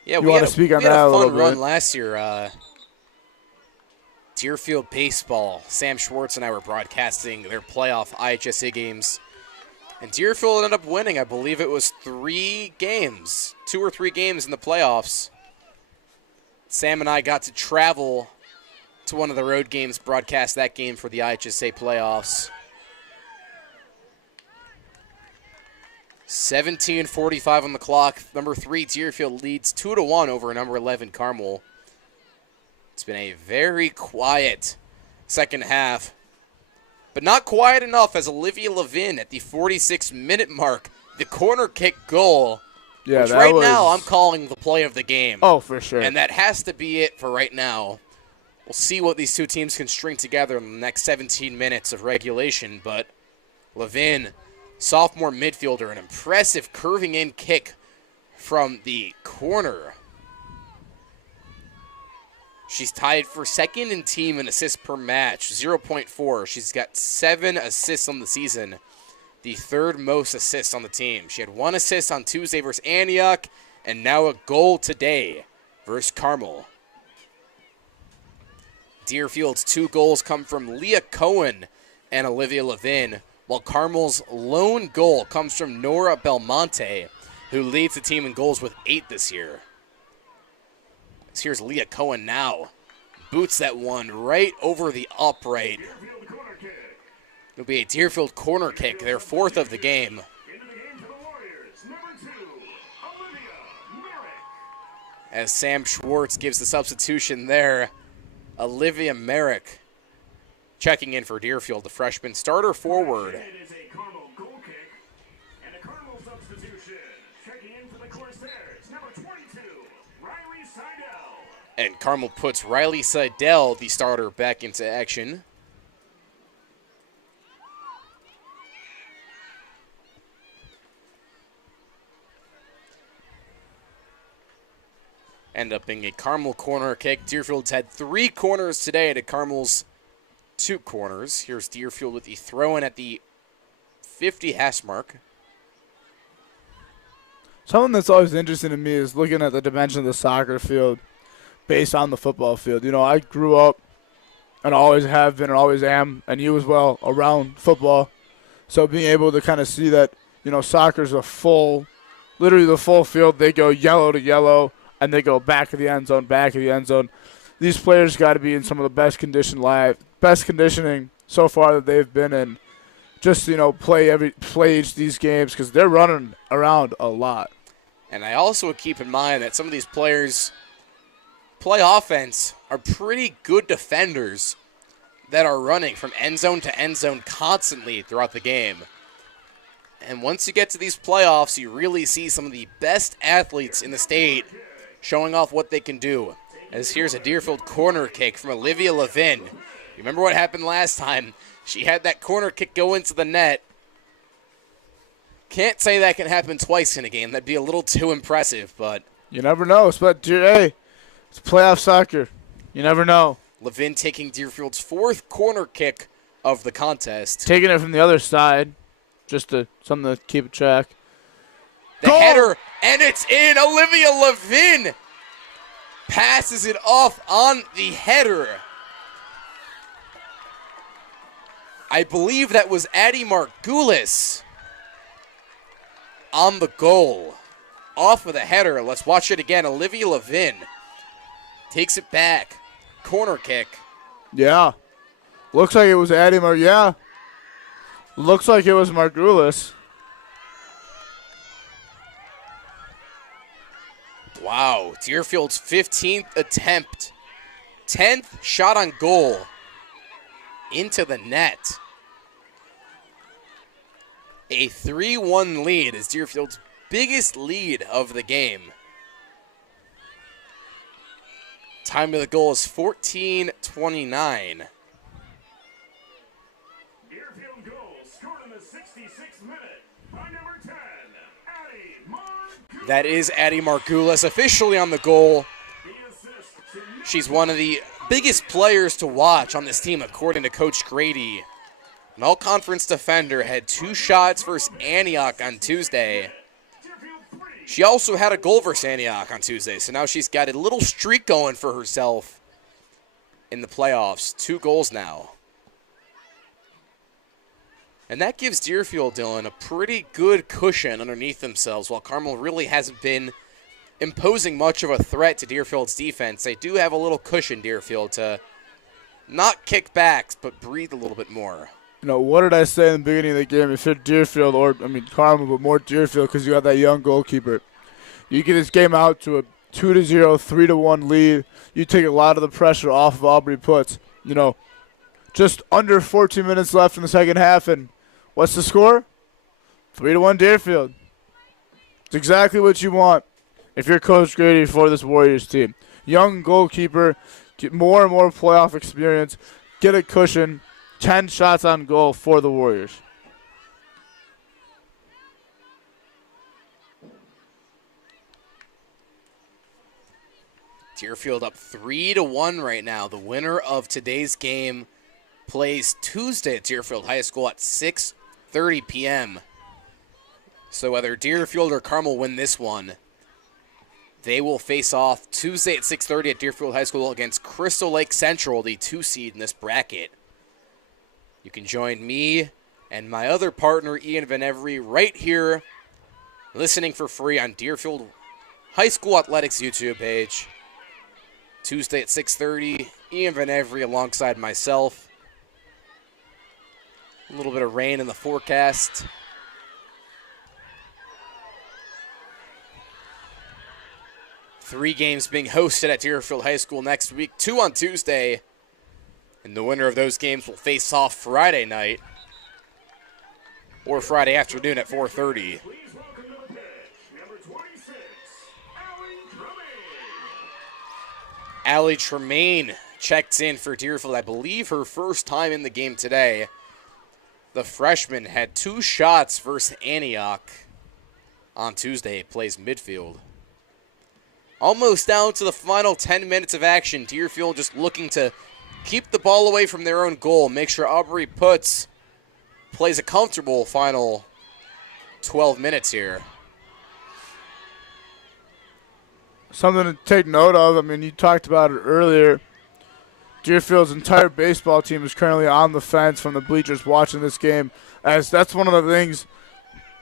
Yeah, we had a fun run last year. Deerfield baseball. Sam Schwartz and I were broadcasting their playoff IHSA games, and Deerfield ended up winning. I believe it was 3 games, 2 or 3 games in the playoffs. Sam and I got to travel to one of the road games, broadcast that game for the IHSA playoffs. 17:45 on the clock. Number 3 Deerfield leads 2-1 over number 11 Carmel. It's been a very quiet second half, but not quiet enough as Olivia Levin at the 46-minute mark, the corner kick goal, which right now I'm calling the play of the game. Oh, for sure. And that has to be it for right now. We'll see what these two teams can string together in the next 17 minutes of regulation, but Levin, sophomore midfielder, an impressive curving in kick from the corner. She's tied for second in team in assists per match, 0.4. She's got 7 assists on the season, the third most assists on the team. She had 1 assist on Tuesday versus Antioch, and now a goal today versus Carmel. Deerfield's 2 goals come from Leah Cohen and Olivia Levin, while Carmel's lone goal comes from Nora Belmonte, who leads the team in goals with 8 this year. Here's Leah Cohen now. Boots that one right over the upright. It'll be a Deerfield corner kick, their 4th of the game. As Sam Schwartz gives the substitution there, Olivia Merrick checking in for Deerfield, the freshman starter forward. And Carmel puts Riley Seidel, the starter, back into action. End up being a Carmel corner kick. Deerfield's had 3 corners today to Carmel's 2 corners. Here's Deerfield with the throw-in at the 50 hash mark. Something that's always interesting to me is looking at the dimension of the soccer field based on the football field. You know, I grew up and always have been and always am, and you as well, around football. So being able to kind of see that, you know, soccer's literally the full field. They go yellow to yellow, and they go back of the end zone, back of the end zone. These players got to be in some of the best conditioning so far that they've been in. Just, you know, play each of these games because they're running around a lot. And I also would keep in mind that some of these players play offense are pretty good defenders that are running from end zone to end zone constantly throughout the game. And once you get to these playoffs, you really see some of the best athletes in the state showing off what they can do. As here's a Deerfield corner kick from Olivia Levin. You remember what happened last time? She had that corner kick go into the net. Can't say that can happen twice in a game. That'd be a little too impressive, but you never know. It's playoff soccer. You never know. Levin taking Deerfield's 4th corner kick of the contest. Taking it from the other side, something to keep track. The header, and it's in. Olivia Levin passes it off on the header. I believe that was Addie Margulis on the goal. Off of the header. Let's watch it again. Olivia Levin takes it back. Corner kick. Yeah. Looks like it was Addie Looks like it was Margulis. Wow. Deerfield's 15th attempt. 10th shot on goal. Into the net. A 3-1 lead is Deerfield's biggest lead of the game. Time of the goal is 14:29. Deerfield goal scored in the 66th minute by number 10, Addie Margulis. That is Addie Margulis officially on the goal. She's one of the biggest players to watch on this team, according to Coach Grady. An all-conference defender, had 2 shots versus Antioch on Tuesday. She also had a goal versus Antioch on Tuesday, so now she's got a little streak going for herself in the playoffs. 2 goals now. And that gives Deerfield, Dylan, a pretty good cushion underneath themselves, while Carmel really hasn't been imposing much of a threat to Deerfield's defense. They do have a little cushion, Deerfield, to not kick back, but breathe a little bit more. What did I say in the beginning of the game? If you're Deerfield, Carmel, but more Deerfield because you got that young goalkeeper. You get this game out to a 2-0, 3-1 lead. You take a lot of the pressure off of Aubrey Putz. Just under 14 minutes left in the second half, and what's the score? 3-1 Deerfield. It's exactly what you want if you're Coach Grady for this Warriors team. Young goalkeeper, get more and more playoff experience, get a cushion, 10 shots on goal for the Warriors. Deerfield up 3-1 right now. The winner of today's game plays Tuesday at Deerfield High School at 6:30 p.m. So whether Deerfield or Carmel win this one, they will face off Tuesday at 6:30 at Deerfield High School against Crystal Lake Central, the 2 seed in this bracket. You can join me and my other partner, Ian Van Every, right here, listening for free on Deerfield High School Athletics YouTube page. Tuesday at 6:30, Ian Van Every alongside myself. A little bit of rain in the forecast. Three games being hosted at Deerfield High School next week, 2 on Tuesday. And the winner of those games will face off Friday night or Friday afternoon at 4:30. Please welcome to the pitch, number 26, Allie Tremaine checks in for Deerfield. I believe her first time in the game today. The freshman had 2 shots versus Antioch on Tuesday. Plays midfield. Almost down to the final 10 minutes of action. Deerfield just looking to keep the ball away from their own goal. Make sure Aubrey Putz plays a comfortable final 12 minutes here. Something to take note of. You talked about it earlier. Deerfield's entire baseball team is currently on the fence from the bleachers watching this game. As that's one of the things.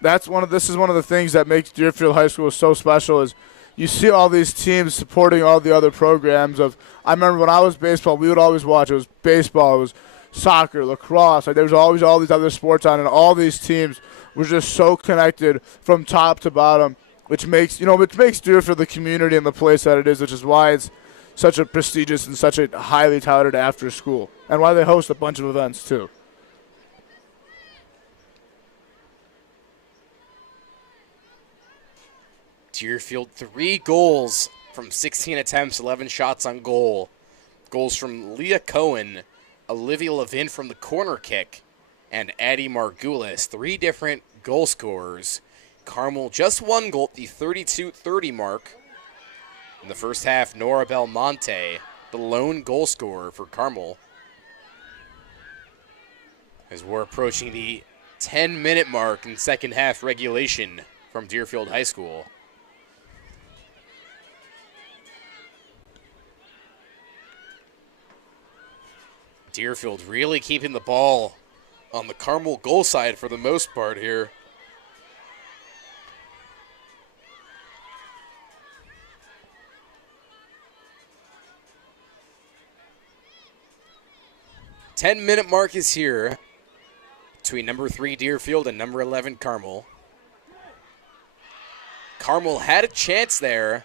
This is one of the things that makes Deerfield High School so special. Is you see all these teams supporting all the other programs. I remember when I was baseball, we would always watch. It was baseball, it was soccer, lacrosse. There was always all these other sports on, and all these teams were just so connected from top to bottom, which makes Deerfield the community and the place that it is, which is why it's such a prestigious and such a highly touted after school, and why they host a bunch of events too. Deerfield 3 goals from 16 attempts, 11 shots on goal. Goals from Leah Cohen, Olivia Levin from the corner kick, and Addie Margulis. 3 different goal scorers. Carmel just 1 goal at the 32-30 mark. In the first half, Nora Belmonte, the lone goal scorer for Carmel. As we're approaching the 10-minute mark in second half regulation from Deerfield High School. Deerfield really keeping the ball on the Carmel goal side for the most part here. Ten-minute mark is here between number 3 Deerfield and number 11 Carmel. Carmel had a chance there.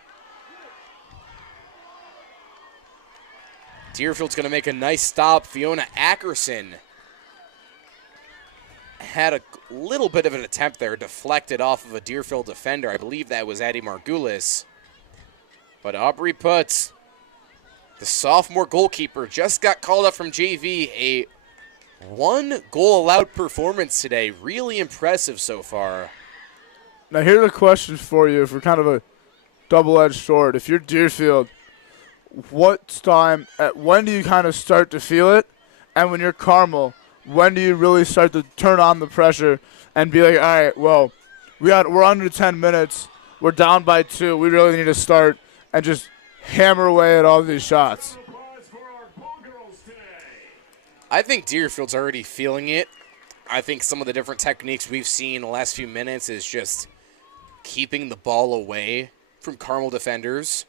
Deerfield's going to make a nice stop. Fiona Ackerson had a little bit of an attempt there, deflected off of a Deerfield defender. I believe that was Addie Margulis. But Aubrey Putz, the sophomore goalkeeper, just got called up from JV. A 1 goal allowed performance today. Really impressive so far. Now here's a question for you for kind of a double-edged sword. If you're Deerfield, when do you kind of start to feel it? And when you're Carmel, when do you really start to turn on the pressure and be like, all right, well, we're under 10 minutes, we're down by 2, we really need to start and just hammer away at all these shots? I think Deerfield's already feeling it. I think some of the different techniques we've seen in the last few minutes is just keeping the ball away from Carmel defenders,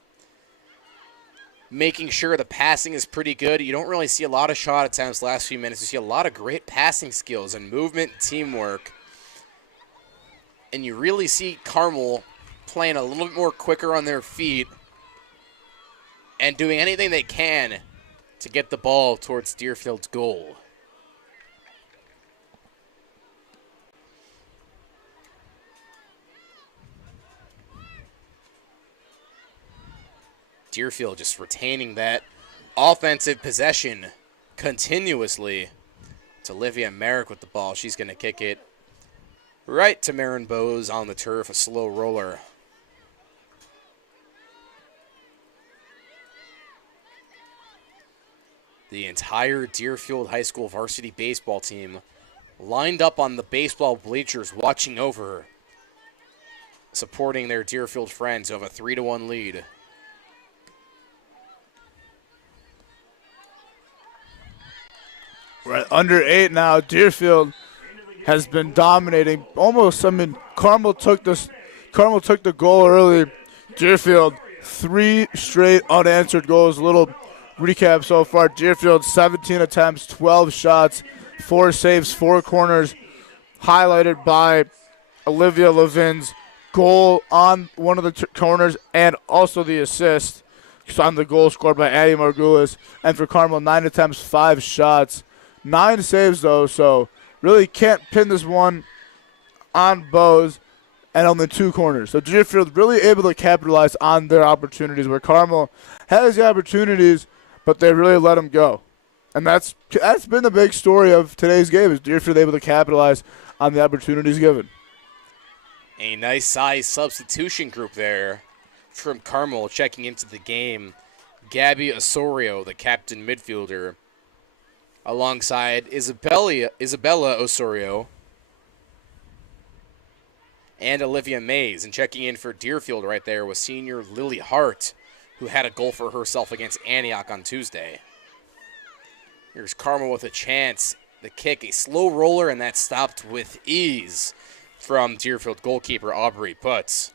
making sure the passing is pretty good. You don't really see a lot of shot attempts last few minutes. You see a lot of great passing skills and movement, teamwork. And you really see Carmel playing a little bit more quicker on their feet and doing anything they can to get the ball towards Deerfield's goal. Deerfield just retaining that offensive possession continuously. It's Olivia Merrick with the ball. She's going to kick it right to Marin Bowes on the turf, a slow roller. The entire Deerfield High School varsity baseball team lined up on the baseball bleachers watching over, supporting their Deerfield friends who have a 3-1 lead. Right, under 8 now. Deerfield has been dominating. Almost, Carmel took the goal early. Deerfield, 3 straight unanswered goals. A little recap so far. Deerfield, 17 attempts, 12 shots, 4 saves, 4 corners, highlighted by Olivia Levin's goal on one of the corners and also the assist on the goal scored by Addie Margulis. And for Carmel, 9 attempts, 5 shots. 9 saves, though, so really can't pin this one on Bowes, and only 2 corners. So Deerfield really able to capitalize on their opportunities, where Carmel has the opportunities, but they really let them go. And that's been the big story of today's game, is Deerfield able to capitalize on the opportunities given. A nice size substitution group there from Carmel checking into the game. Gabby Osorio, the captain midfielder, alongside Isabella Osorio and Olivia Mays. And checking in for Deerfield right there was senior Lily Hart, who had a goal for herself against Antioch on Tuesday. Here's Carmel with a chance. The kick, a slow roller, and that stopped with ease from Deerfield goalkeeper Aubrey Putz.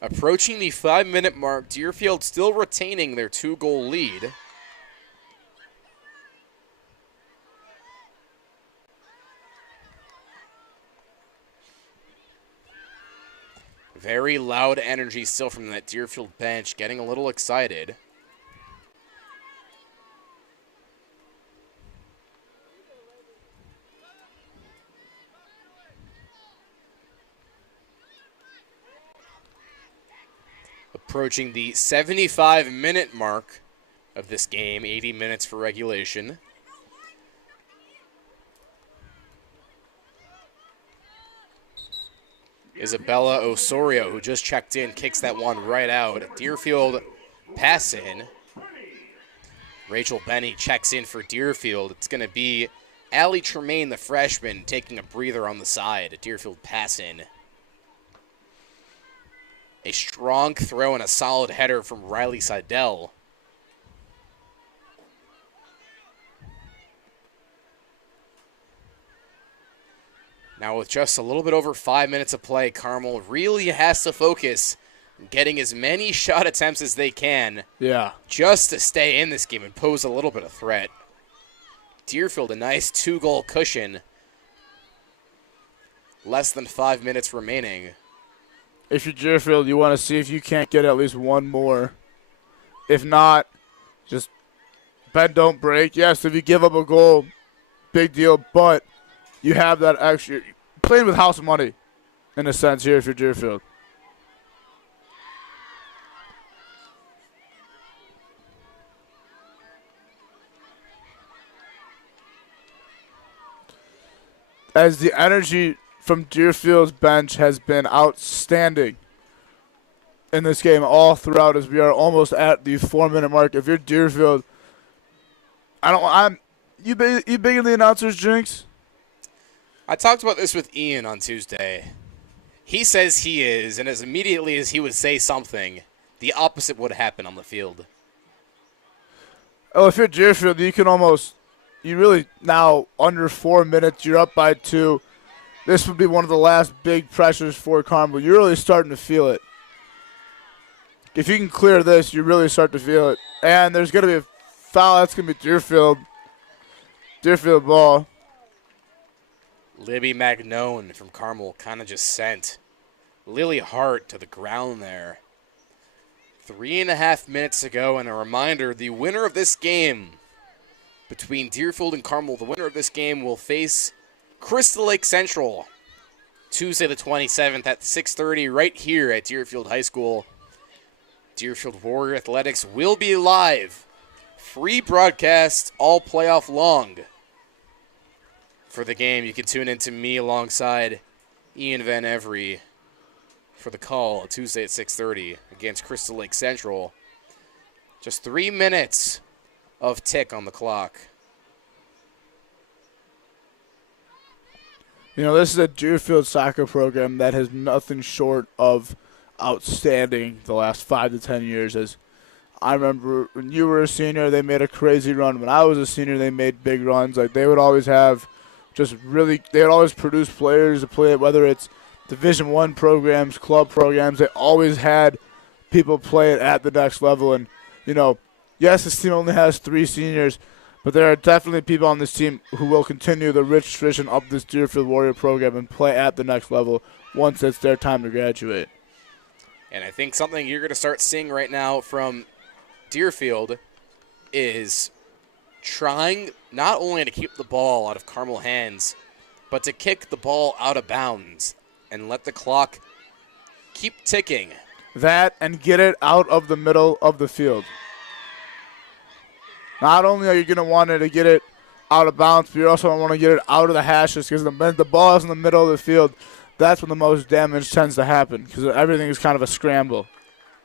Approaching the 5-minute mark, Deerfield still retaining their 2-goal lead. Very loud energy still from that Deerfield bench, getting a little excited. Approaching the 75-minute mark of this game, 80 minutes for regulation. Isabella Osorio, who just checked in, kicks that one right out. Deerfield pass in. Rachel Benny checks in for Deerfield. It's going to be Allie Tremaine, the freshman, taking a breather on the side. Deerfield pass in. A strong throw and a solid header from Riley Seidel. Now with just a little bit over 5 minutes of play, Carmel really has to focus on getting as many shot attempts as they can. Yeah. Just to stay in this game and pose a little bit of threat. Deerfield, a nice 2-goal cushion. Less than 5 minutes remaining. If you're Deerfield, you want to see if you can't get at least one more. If not, just bend, don't break. Yes, if you give up a goal, big deal, but you have that extra. Playing with house money, in a sense, here if you're Deerfield. As the energy from Deerfield's bench has been outstanding in this game all throughout, as we are almost at the 4-minute mark. If you're Deerfield, you big in the announcers, Jinx? I talked about this with Ian on Tuesday. He says he is, and as immediately as he would say something, the opposite would happen on the field. Oh, if you're Deerfield, you really now, under 4 minutes, you're up by 2. This would be one of the last big pressures for Carmel. You're really starting to feel it. if you can clear this, you really start to feel it. And there's going to be a foul. That's going to be Deerfield. Deerfield ball. Libby Magnone from Carmel kind of just sent Lily Hart to the ground there. 3.5 minutes to go, and a reminder, the winner of this game between Deerfield and Carmel, the winner of this game will face Crystal Lake Central Tuesday the 27th at 6:30 right here at Deerfield High School. Deerfield Warrior Athletics will be live. Free broadcast all playoff long. For the game, you can tune in to me alongside Ian Van Every for the call Tuesday at 6:30 against Crystal Lake Central. Just 3 minutes of tick on the clock. You know, this is a Deerfield soccer program that has nothing short of outstanding the last 5 to 10 years. As I remember when you were a senior, they made a crazy run. When I was a senior, they made big runs. Like, they would always have they would always produce players to play it, whether it's Division I programs, club programs. They always had people play it at the next level. And, you know, yes, this team only has 3 seniors, but there are definitely people on this team who will continue the rich tradition of this Deerfield Warrior program and play at the next level once it's their time to graduate. And I think something you're going to start seeing right now from Deerfield is trying not only to keep the ball out of Carmel hands, but to kick the ball out of bounds and let the clock keep ticking. That and get it out of the middle of the field. Not only are you going to want to get it out of bounds, but you also want to get it out of the hashes, because the ball is in the middle of the field. That's when the most damage tends to happen, because everything is kind of a scramble.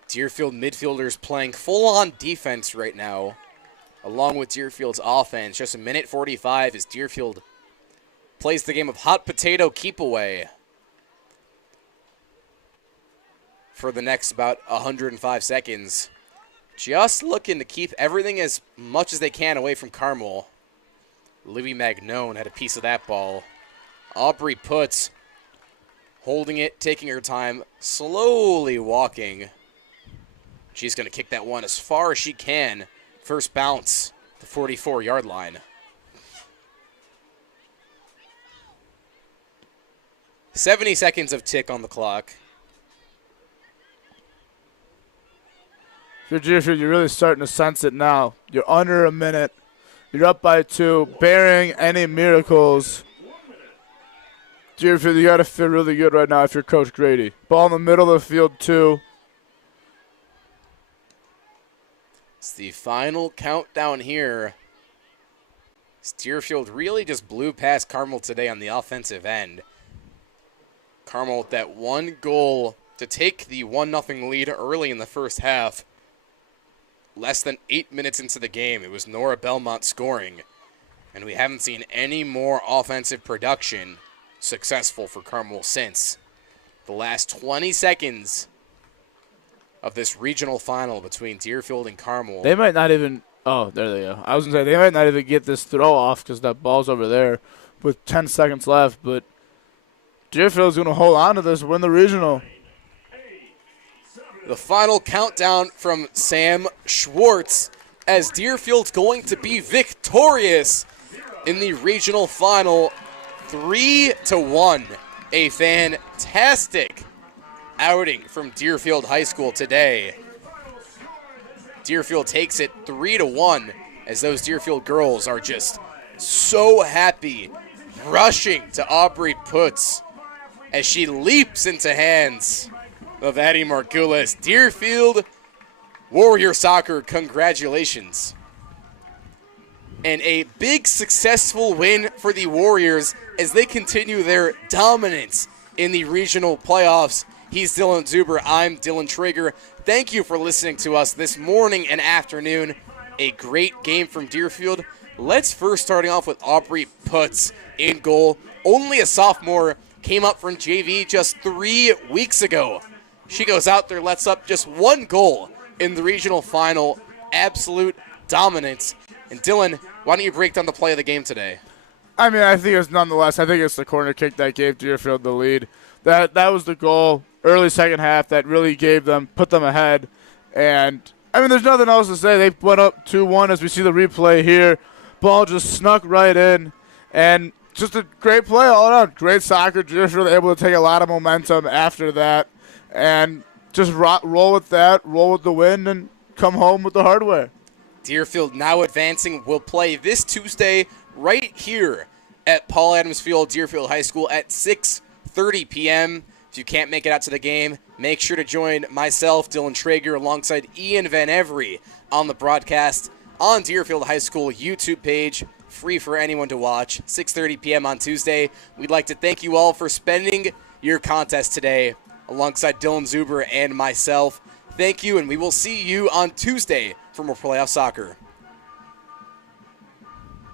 Deerfield midfielders playing full-on defense right now, along with Deerfield's offense. Just a minute 45 as Deerfield plays the game of hot potato keep away for the next about 105 seconds. Just looking to keep everything as much as they can away from Carmel. Libby Magnone had a piece of that ball. Aubrey Putz holding it, taking her time, slowly walking. She's going to kick that one as far as she can. First bounce, the 44-yard line. 70 seconds of tick on the clock. If you're Deerfield, you're really starting to sense it now. You're under a minute. You're up by 2. Bearing any miracles, Deerfield, you got to feel really good right now if you're Coach Grady. Ball in the middle of the field, 2. It's the final countdown here. Deerfield really just blew past Carmel today on the offensive end. Carmel with that one goal to take the 1-0 lead early in the first half. Less than 8 minutes into the game, it was Nora Belmont scoring. And we haven't seen any more offensive production successful for Carmel since the last 20 seconds of this regional final between Deerfield and Carmel. They might not even – oh, there they go. I was going to say, they might not even get this throw off because that ball's over there with 10 seconds left. But Deerfield's going to hold on to this, win the regional. The final countdown from Sam Schwartz as Deerfield's going to be victorious in the regional final 3-1. A fantastic outing from Deerfield High School today. Deerfield takes it 3-1 as those Deerfield girls are just so happy, rushing to Aubrey Putz as she leaps into hands of Addie Margulis. Deerfield Warrior Soccer, congratulations. And a big successful win for the Warriors as they continue their dominance in the regional playoffs. He's Dylan Zuber. I'm Dylan Traeger. Thank you for listening to us this morning and afternoon. A great game from Deerfield. Let's first starting off with Aubrey Putz in goal. Only a sophomore, came up from JV just 3 weeks ago. She goes out there, lets up just 1 goal in the regional final. Absolute dominance. And Dylan, why don't you break down the play of the game today? I mean, I think it's the corner kick that gave Deerfield the lead. That was the goal early second half that really put them ahead. And, I mean, there's nothing else to say. They went up 2-1 as we see the replay here. Ball just snuck right in. And just a great play all around. Great soccer. Deerfield able to take a lot of momentum after that. And just roll with that, roll with the win, and come home with the hardware. Deerfield now advancing will play this Tuesday right here at Paul Adams Field, Deerfield High School at 6:30 p.m. If you can't make it out to the game, make sure to join myself, Dylan Traeger, alongside Ian Van Every on the broadcast on Deerfield High School YouTube page. Free for anyone to watch, 6:30 p.m. on Tuesday. We'd like to thank you all for spending your contest today alongside Dylan Zuber and myself. Thank you, and we will see you on Tuesday for more playoff soccer.